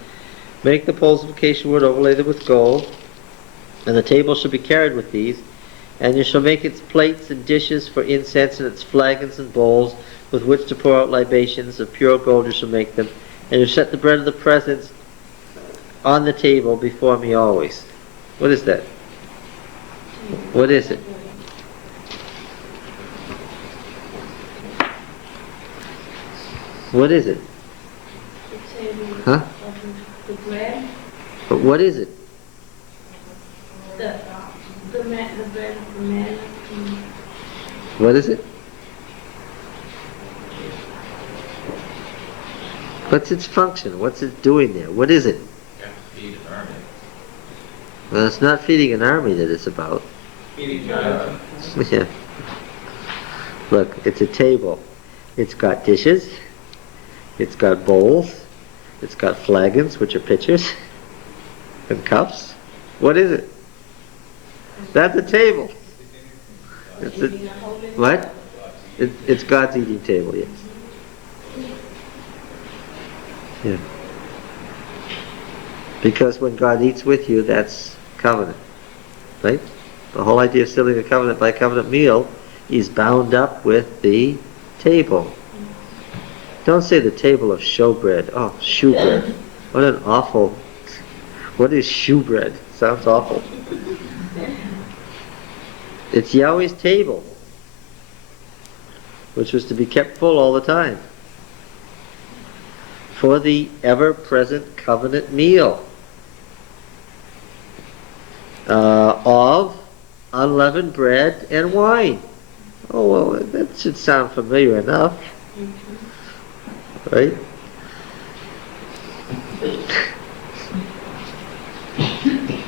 Make the poles of acacia wood, overlay them with gold, and the table shall be carried with these. And you shall make its plates and dishes for incense, and its flagons and bowls with which to pour out libations. Of pure gold you shall make them. And you set the bread of the presence on the table before me always. What is that? What is it? What is it? The table Huh? of the bread, But what is it? the bread of the manna. What is it? What's its function? What's it doing there? What is it? You have to feed an army. Well, it's not feeding an army that it's about. Feeding God. Yeah. Look, it's a table. It's got dishes. It's got bowls. It's got flagons, which are pitchers, and cups. What is it? That's a table. It's a, what? It's God's eating table, yes. Yeah. Because when God eats with you, that's covenant. Right? The whole idea of sealing a covenant by covenant meal is bound up with the table. Don't say the table of showbread. Oh, shewbread. What an awful... What is shewbread? Sounds awful. It's Yahweh's table, which was to be kept full all the time for the ever-present covenant meal of unleavened bread and wine. Oh, well, that should sound familiar enough. Right?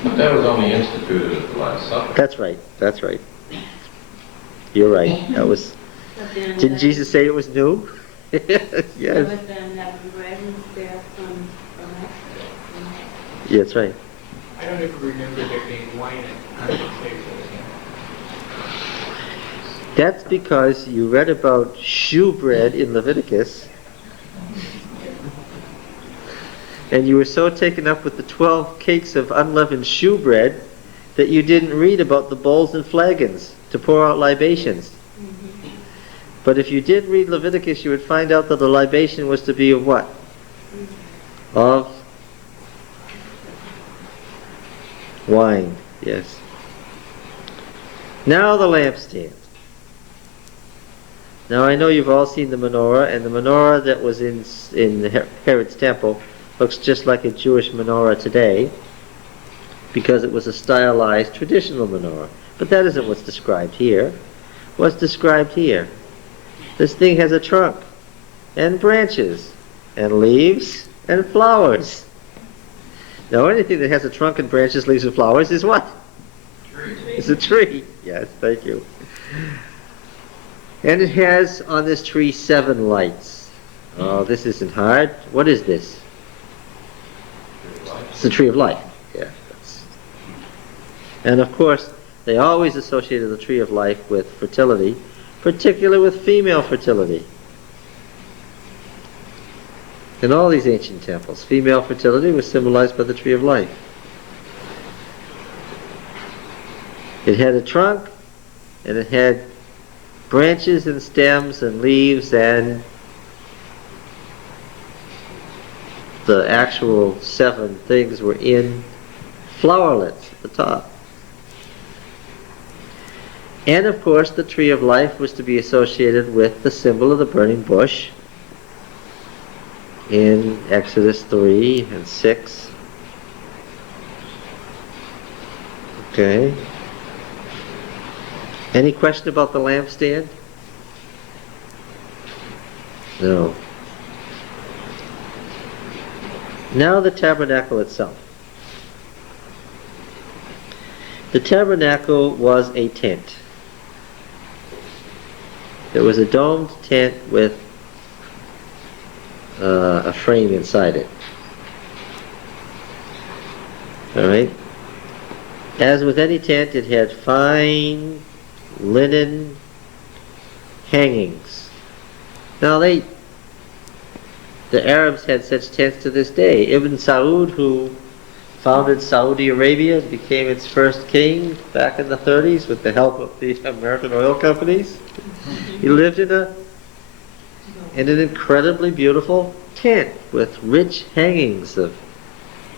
But that was only instituted at the Last Supper. That's right. That's right. You're right. That was... Didn't Jesus say it was new? Yes, But then that bread is there from Exodus. yeah, that's right. I don't ever remember there being wine at the table. That's because you read about shewbread in Leviticus, and you were so taken up with the 12 cakes of unleavened shewbread that you didn't read about the bowls and flagons to pour out libations. But if you did read Leviticus, you would find out that the libation was to be of what? Of wine, yes. Now the lampstand. Now I know you've all seen the menorah, and the menorah that was in Herod's temple looks just like a Jewish menorah today, because it was a stylized traditional menorah. But that isn't what's described here. What's described here? This thing has a trunk, and branches, and leaves, and flowers. Now anything that has a trunk and branches, leaves, and flowers is what? Tree. It's a tree. Yes, thank you. And it has on this tree 7 lights. Oh, this isn't hard. What is this? It's the tree of life. Yeah. And of course, they always associated the tree of life with fertility, particularly with female fertility. In all these ancient temples, female fertility was symbolized by the tree of life. It had a trunk, and it had branches and stems and leaves, and the actual 7 things were in flowerlets at the top. And of course the tree of life was to be associated with the symbol of the burning bush in Exodus 3 and 6. Okay. Any question about the lampstand? No. Now the tabernacle itself. The tabernacle was a tent. It was a domed tent with a frame inside it. Alright? As with any tent, it had fine linen hangings. Now the Arabs had such tents to this day. Ibn Saud, who founded Saudi Arabia, became its first king back in the 30s with the help of the American oil companies. He lived in an incredibly beautiful tent with rich hangings of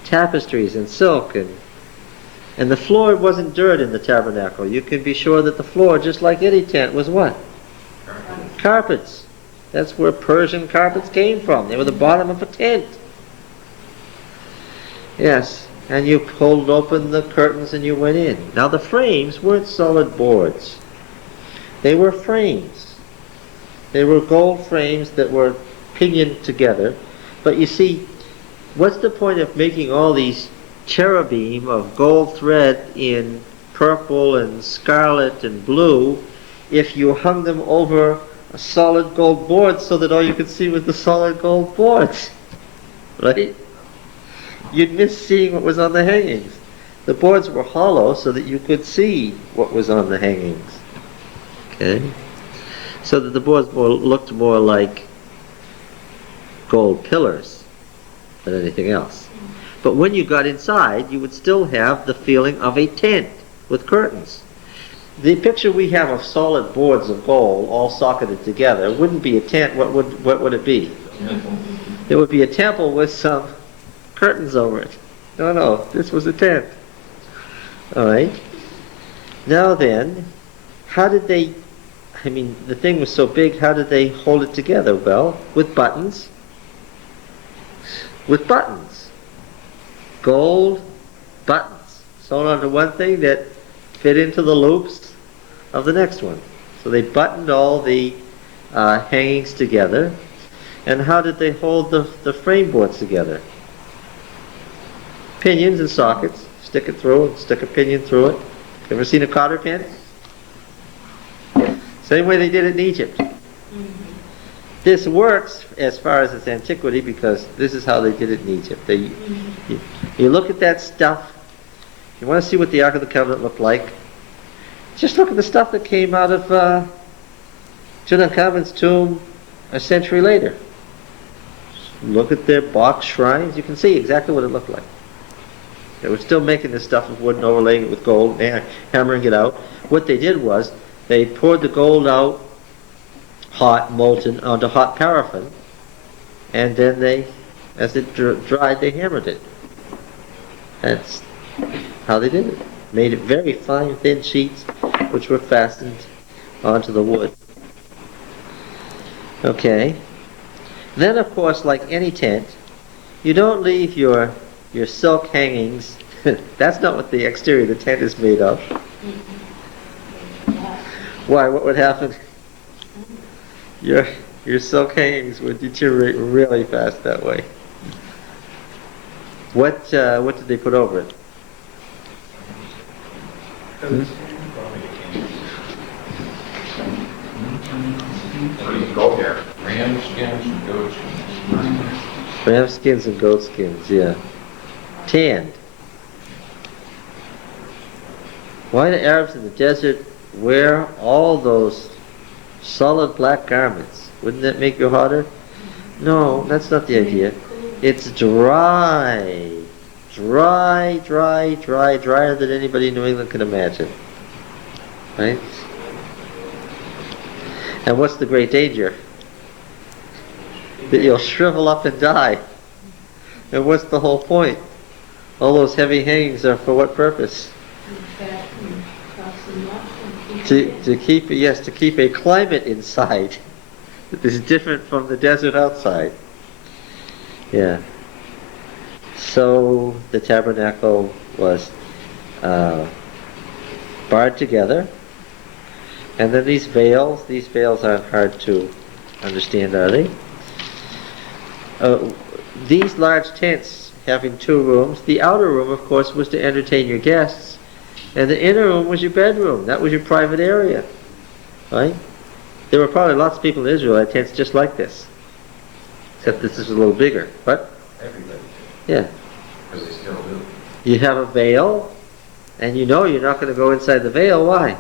tapestries and silk, and the floor wasn't dirt in the tabernacle. You can be sure that the floor, just like any tent, was what? Carpets. That's where Persian carpets came from. They were the bottom of a tent. Yes, and you pulled open the curtains and you went in. Now the frames weren't solid boards. They were frames. They were gold frames that were pinioned together. But you see, what's the point of making all these cherubim of gold thread in purple and scarlet and blue if you hung them over a solid gold board so that all you could see was the solid gold boards? Right? You'd miss seeing what was on the hangings. The boards were hollow so that you could see what was on the hangings. Okay? So that the boards looked more like gold pillars than anything else. But when you got inside, you would still have the feeling of a tent with curtains. The picture we have of solid boards of gold all socketed together wouldn't be a tent. What would it be? It would be a temple with some curtains over it. No, this was a tent. All right. Now then, how did they, the thing was so big, how did they hold it together? Well, with buttons. With buttons. Gold buttons sewn onto one thing that fit into the loops of the next one. So they buttoned all the hangings together. And how did they hold the frame boards together? Pinions and sockets. Stick it through and stick a pinion through it. Ever seen a cotter pin? Same way they did it in Egypt. This works as far as its antiquity because this is how they did it in Egypt. You look at that stuff, you want to see what the Ark of the Covenant looked like, just look at the stuff that came out of Tutankhamun's tomb a century later. Look at their box shrines, you can see exactly what it looked like. They were still making this stuff with wood and overlaying it with gold and hammering it out. What they did was, they poured the gold out, hot, molten, onto hot paraffin, and then they, as it dried, they hammered it. That's how they did it. Made it very fine, thin sheets, which were fastened onto the wood. Okay. Then, of course, like any tent, you don't leave your silk hangings. That's not what the exterior of the tent is made of. Why? What would happen? Your silk hangings would deteriorate really fast that way. What did they put over it? Go here. Ram skins and goat skins. Ram skins and goat skins, yeah. Tanned. Why do Arabs in the desert wear all those solid black garments? Wouldn't that make you hotter? No, that's not the idea. It's dry. Dry, drier than anybody in New England can imagine. Right? And what's the great danger? That you'll shrivel up and die. And what's the whole point? All those heavy hangings are for what purpose? To keep a climate inside that is different from the desert outside. Yeah. So the tabernacle was barred together, and then these veils aren't hard to understand, are they? These large tents having two rooms, the outer room, of course, was to entertain your guests, and the inner room was your bedroom. That was your private area, right? There were probably lots of people in Israel that had tents just like this, except this is a little bigger. But Everybody yeah, because they still do. you have a veil, and you know you're not going to go inside the veil. Why?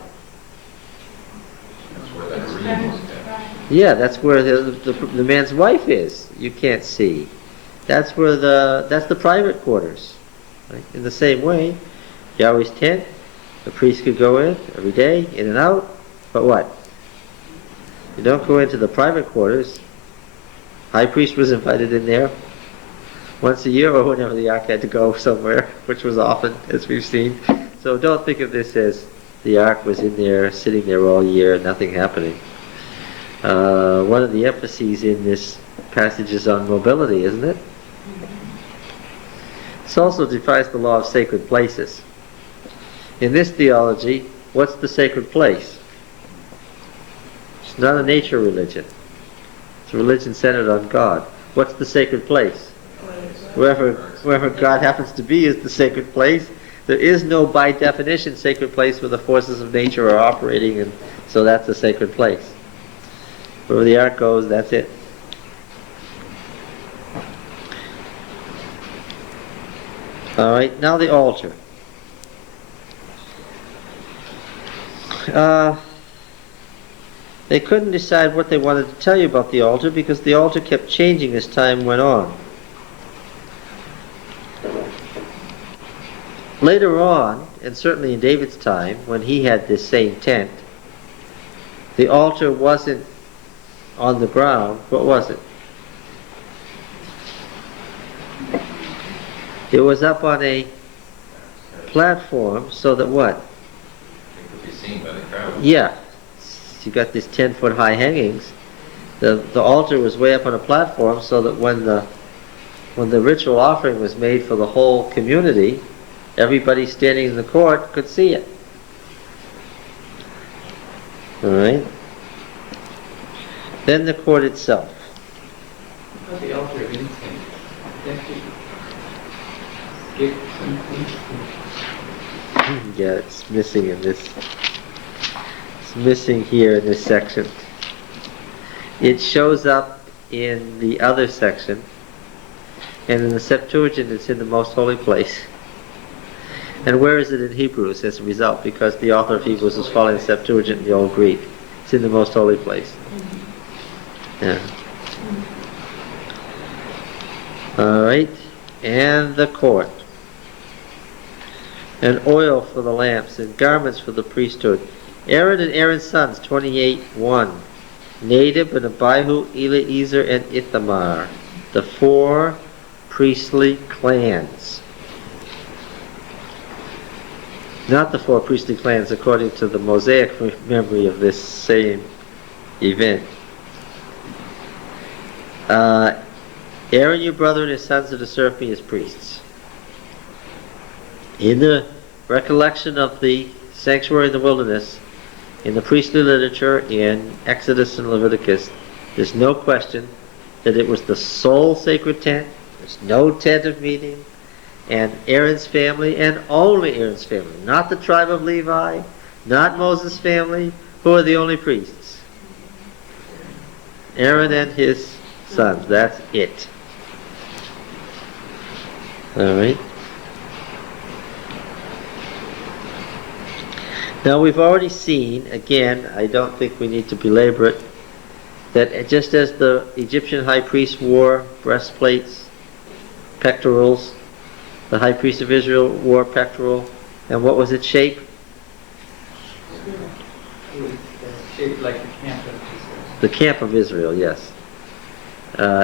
That's where that reading is kept. Yeah, that's where the man's wife is. You can't see. That's the private quarters. Right? In the same way, Yahweh's tent, the priest could go in every day, in and out. But what? You don't go into the private quarters. High priest was invited in there once a year or whenever the ark had to go somewhere, which was often, as we've seen. So don't think of this as the ark was in there, sitting there all year, nothing happening. One of the emphases in this passage is on mobility, isn't it? This also defies the law of sacred places. In this theology, what's the sacred place? It's not a nature religion. It's a religion centered on God. What's the sacred place? Wherever God happens to be is the sacred place. There is no, by definition, sacred place where the forces of nature are operating, and so that's a sacred place. Wherever the ark goes, that's it. All right, now the altar. They couldn't decide what they wanted to tell you about the altar because the altar kept changing as time went on. Later on, and certainly in David's time, when he had this same tent, the altar wasn't on the ground. What was it? It was up on a platform so that what? It could be seen by the crowd. Yeah. You got these 10-foot high hangings. The altar was way up on a platform so that when the ritual offering was made for the whole community, everybody standing in the court could see it. All right. Then the court itself. How about the altar of incense? That should skip something. Yeah, it's missing in this. It's missing here in this section. It shows up in the other section, and in the Septuagint it's in the most holy place. And where is it in Hebrews as a result? Because the author of Hebrews was following the Septuagint in the Old Greek. It's in the most holy place. Yeah. All right, and the court, and oil for the lamps, and garments for the priesthood. Aaron and Aaron's sons, 28:1. Nadab and Abihu, Eleazar, and Ithamar, the 4 priestly clans. Not the 4 priestly clans according to the Mosaic memory of this same event. Aaron, your brother, and his sons are to serve me as priests. In the recollection of the sanctuary in the wilderness, in the priestly literature in Exodus and Leviticus, there's no question that it was the sole sacred tent. There's no tent of meeting. And Aaron's family, and only Aaron's family, not the tribe of Levi, not Moses' family, who are the only priests. Aaron and his sons, that's it. All right. Now we've already seen, again, I don't think we need to belabor it, that just as the Egyptian high priest wore breastplates, pectorals, the high priest of Israel wore pectoral, and what was its shape? It was shaped like the camp of Israel. The camp of Israel, yes.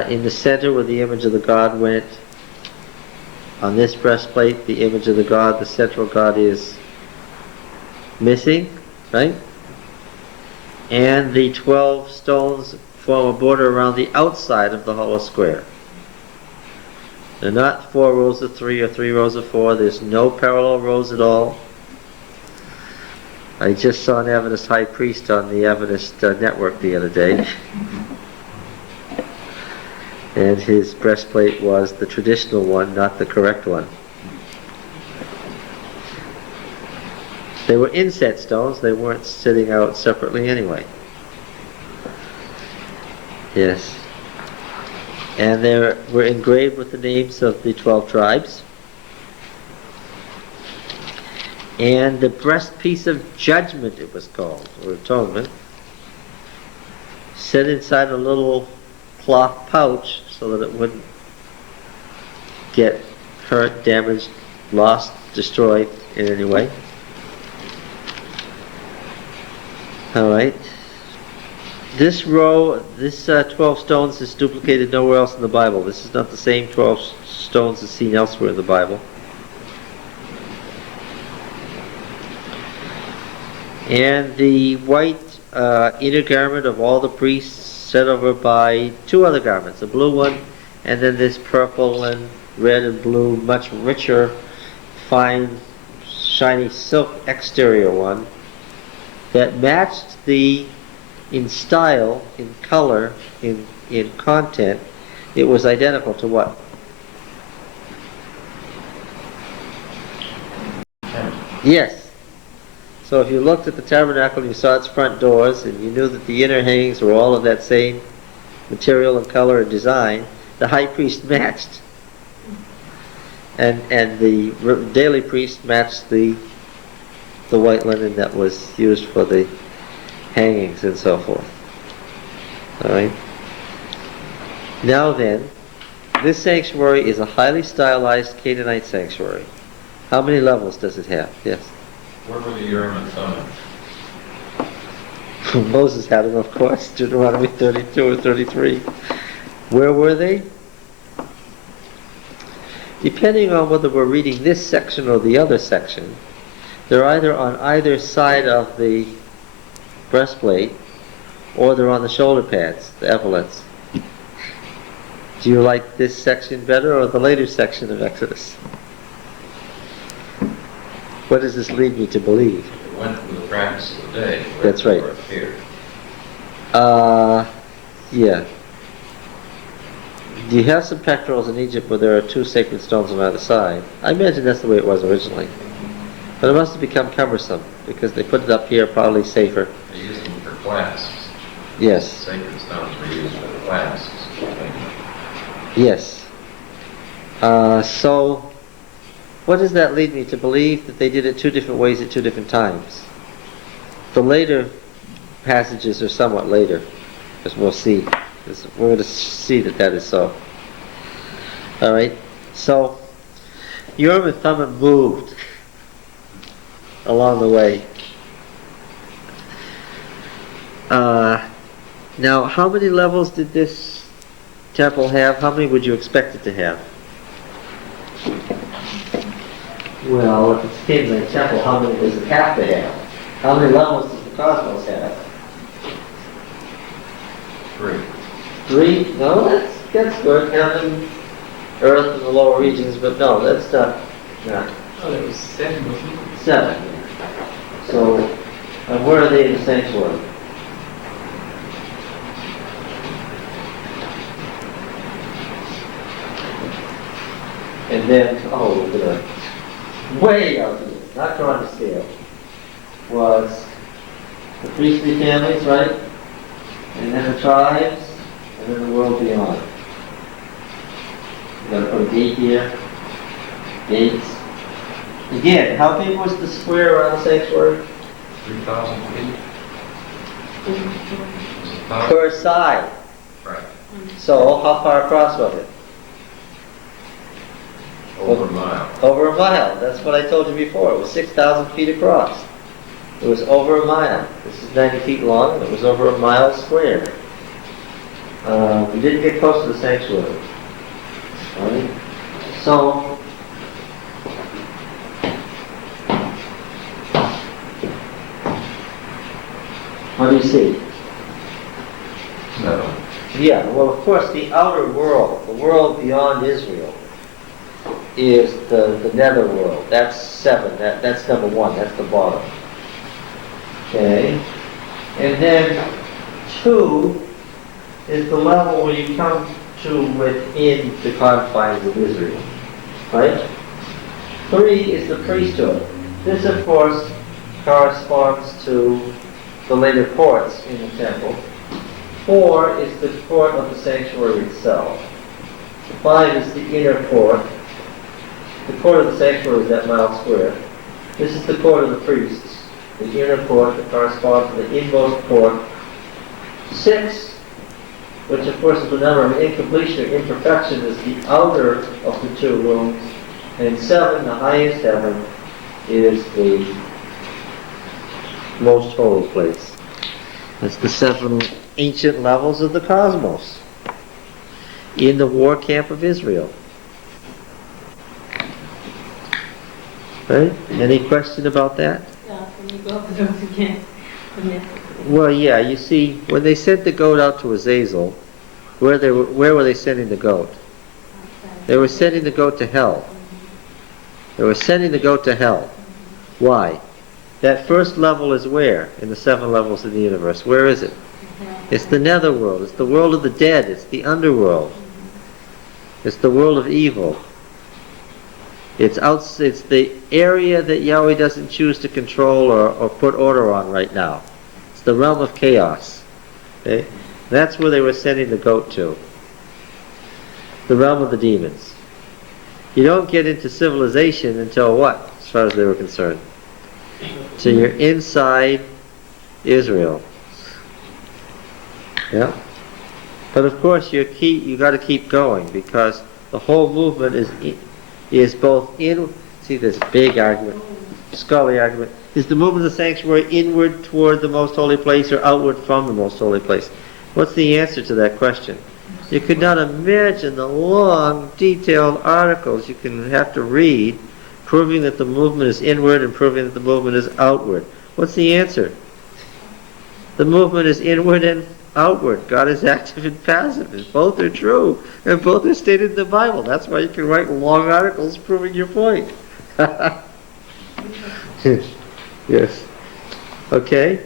In the center where the image of the god went, on this breastplate, the image of the god, the central god, is missing, right? And the 12 stones form a border around the outside of the hollow square. They're not 4 rows of 3 or 3 rows of 4. There's no parallel rows at all. I just saw an Adventist high priest on the Adventist network the other day. And his breastplate was the traditional one, not the correct one. They were inset stones. They weren't sitting out separately anyway. Yes. And they were engraved with the names of the 12 tribes. And the breastpiece of judgment, it was called, or atonement, set inside a little cloth pouch so that it wouldn't get hurt, damaged, lost, destroyed in any way. All right. This row, this 12 stones is duplicated nowhere else in the Bible. This is not the same 12 stones as seen elsewhere in the Bible. And the white inner garment of all the priests set over by 2 other garments, a blue one, and then this purple and red and blue, much richer, fine, shiny silk exterior one that matched in style, in color, in content. It was identical to what? Yes. So if you looked at the tabernacle and you saw its front doors and you knew that the inner hangings were all of that same material and color and design, the high priest matched. And the daily priest matched the white linen that was used for the hangings and so forth. All right. Now then, this sanctuary is a highly stylized Canaanite sanctuary. How many levels does it have? Yes. Where were the Urim and Thummim? Moses had them, of course. Deuteronomy 32 or 33. Where were they? Depending on whether we're reading this section or the other section, they're either on either side of the breastplate, or they're on the shoulder pads, the epaulets. Do you like this section better or the later section of Exodus? What does this lead me to believe? It went with the practice of the day. That's right. Where it appeared. Yeah. You have some pectorals in Egypt where there are 2 sacred stones on either side. I imagine that's the way it was originally. But it must have become cumbersome because they put it up here, probably safer. They used them for clasps. Yes. Sacred stones were used for the clasps. Yes. So, what does that lead me to believe that they did it two different ways at two different times? The later passages are somewhat later, as we'll see. We're going to see that that is so. All right. So, Urim and Thummim moved along the way. Now, how many levels did this temple have? How many would you expect it to have? Well, if it's king of the temple, how many does it have to have? How many levels does the cosmos have? 3. 3? No, that's good. Heaven, earth, and the lower regions, but no, that's not. Oh, there was 7, wasn't it? 7. So, and where are they in the sanctuary? And then, look at that. Way out here, not trying to scale, was the priestly families, right? And then the tribes, and then the world beyond. You gotta put a gate here, gates. Again, how big was the square around the sanctuary? 3,000 feet? Per side. Right. So, how far across was it? Over a mile. Over a mile. That's what I told you before. It was 6,000 feet across. It was over a mile. This is 90 feet long, and it was over a mile square. We didn't get close to the sanctuary. All right? So, what do you see? 7. Yeah, well, of course, the outer world, the world beyond Israel, is the nether world. That's 7. That's number 1. That's the bottom. Okay? And then 2 is the level where you come to within the confines of Israel. Right? 3 is the priesthood. This, of course, corresponds to the later courts in the temple. 4 is the court of the sanctuary itself. 5 is the inner court. The court of the sanctuary is that mile square. This is the court of the priests, the inner court that corresponds to the inmost court. 6, which of course is the number of incompletion or imperfection, is the outer of the 2 rooms. And 7, the highest heaven, is the most holy place. That's the 7 ancient levels of the cosmos in the war camp of Israel. Right? Any question about that? Yeah, can you go over those again? Well, yeah, you see, when they sent the goat out to Azazel, where were they sending the goat? They were sending the goat to hell. They were sending the goat to hell. Why? That first level is where? In the 7 levels of the universe. Where is it? It's the netherworld. It's the world of the dead. It's the underworld. It's the world of evil. It's the area that Yahweh doesn't choose to control or put order on right now. It's the realm of chaos. Okay? That's where they were sending the goat to. The realm of the demons. You don't get into civilization until what, as far as they were concerned? So you're inside Israel. Yeah. But of course you got to keep going, because the whole movement is both in. See this big argument, scholarly argument. Is the movement of the sanctuary inward toward the most holy place or outward from the most holy place? What's the answer to that question? You could not imagine the long, detailed articles you can have to read proving that the movement is inward and proving that the movement is outward. What's the answer? The movement is inward and outward. God is active and passive, and both are true, and both are stated in the Bible. That's why you can write long articles proving your point. Yes. Okay.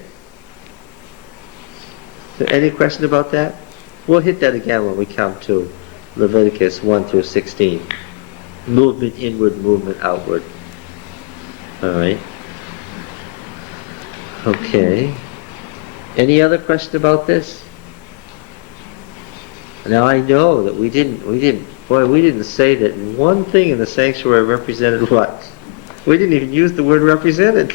Any question about that? We'll hit that again when we come to Leviticus 1 through 16. Movement inward, movement outward. All right. Okay. Any other question about this? Now I know that we didn't say that one thing in the sanctuary represented what? We didn't even use the word represented.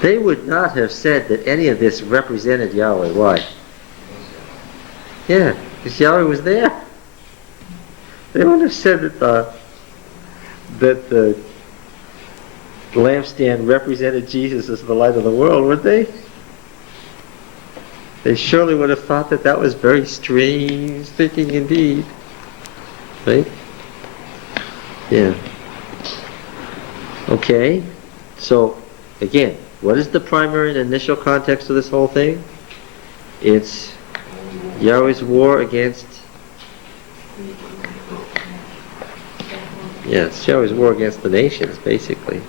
They would not have said that any of this represented Yahweh. Why? Yeah, because Yahweh was there. They wouldn't have said that the lampstand represented Jesus as the light of the world, would they? They surely would have thought that that was very strange thinking indeed. Right? Yeah. Okay. So, again, what is the primary and initial context of this whole thing? It's Yahweh's war against... Yeah, it's Yahweh's war against the nations, basically.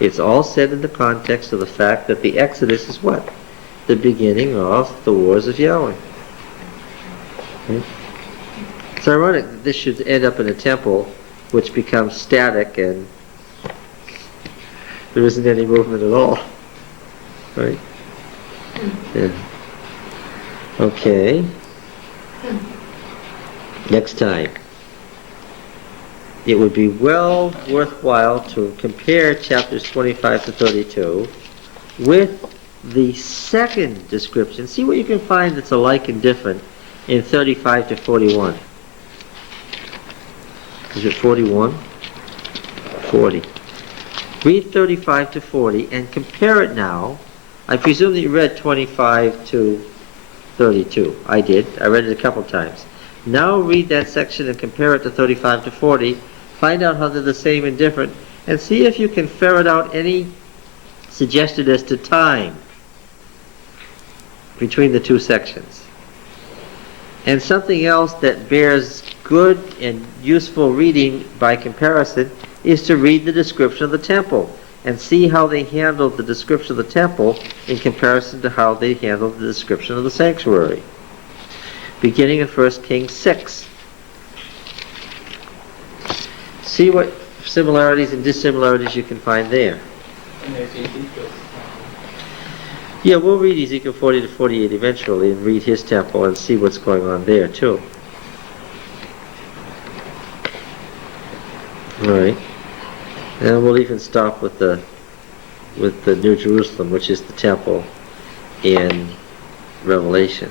It's all said in the context of the fact that the Exodus is what? The beginning of the wars of Yahweh. Okay. It's ironic that this should end up in a temple which becomes static and there isn't any movement at all. Right? Yeah. Okay. Next time. It would be well worthwhile to compare chapters 25 to 32 with the second description. See what you can find that's alike and different in 35 to 41. Is it 41? 40. Read 35 to 40 and compare it now. I presume that you read 25 to 32. I did. I read it a couple times. Now read that section and compare it to 35 to 40. Find out how they're the same and different, and see if you can ferret out any suggestion as to time between the two sections. And something else that bears good and useful reading by comparison is to read the description of the temple and see how they handled the description of the temple in comparison to how they handled the description of the sanctuary. Beginning in 1 Kings 6. See what similarities and dissimilarities you can find there. And there's Ezekiel. Yeah, we'll read Ezekiel 40 to 48 eventually and read his temple and see what's going on there too. Alright. And we'll even stop with the New Jerusalem, which is the temple in Revelation.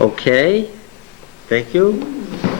Okay. Thank you.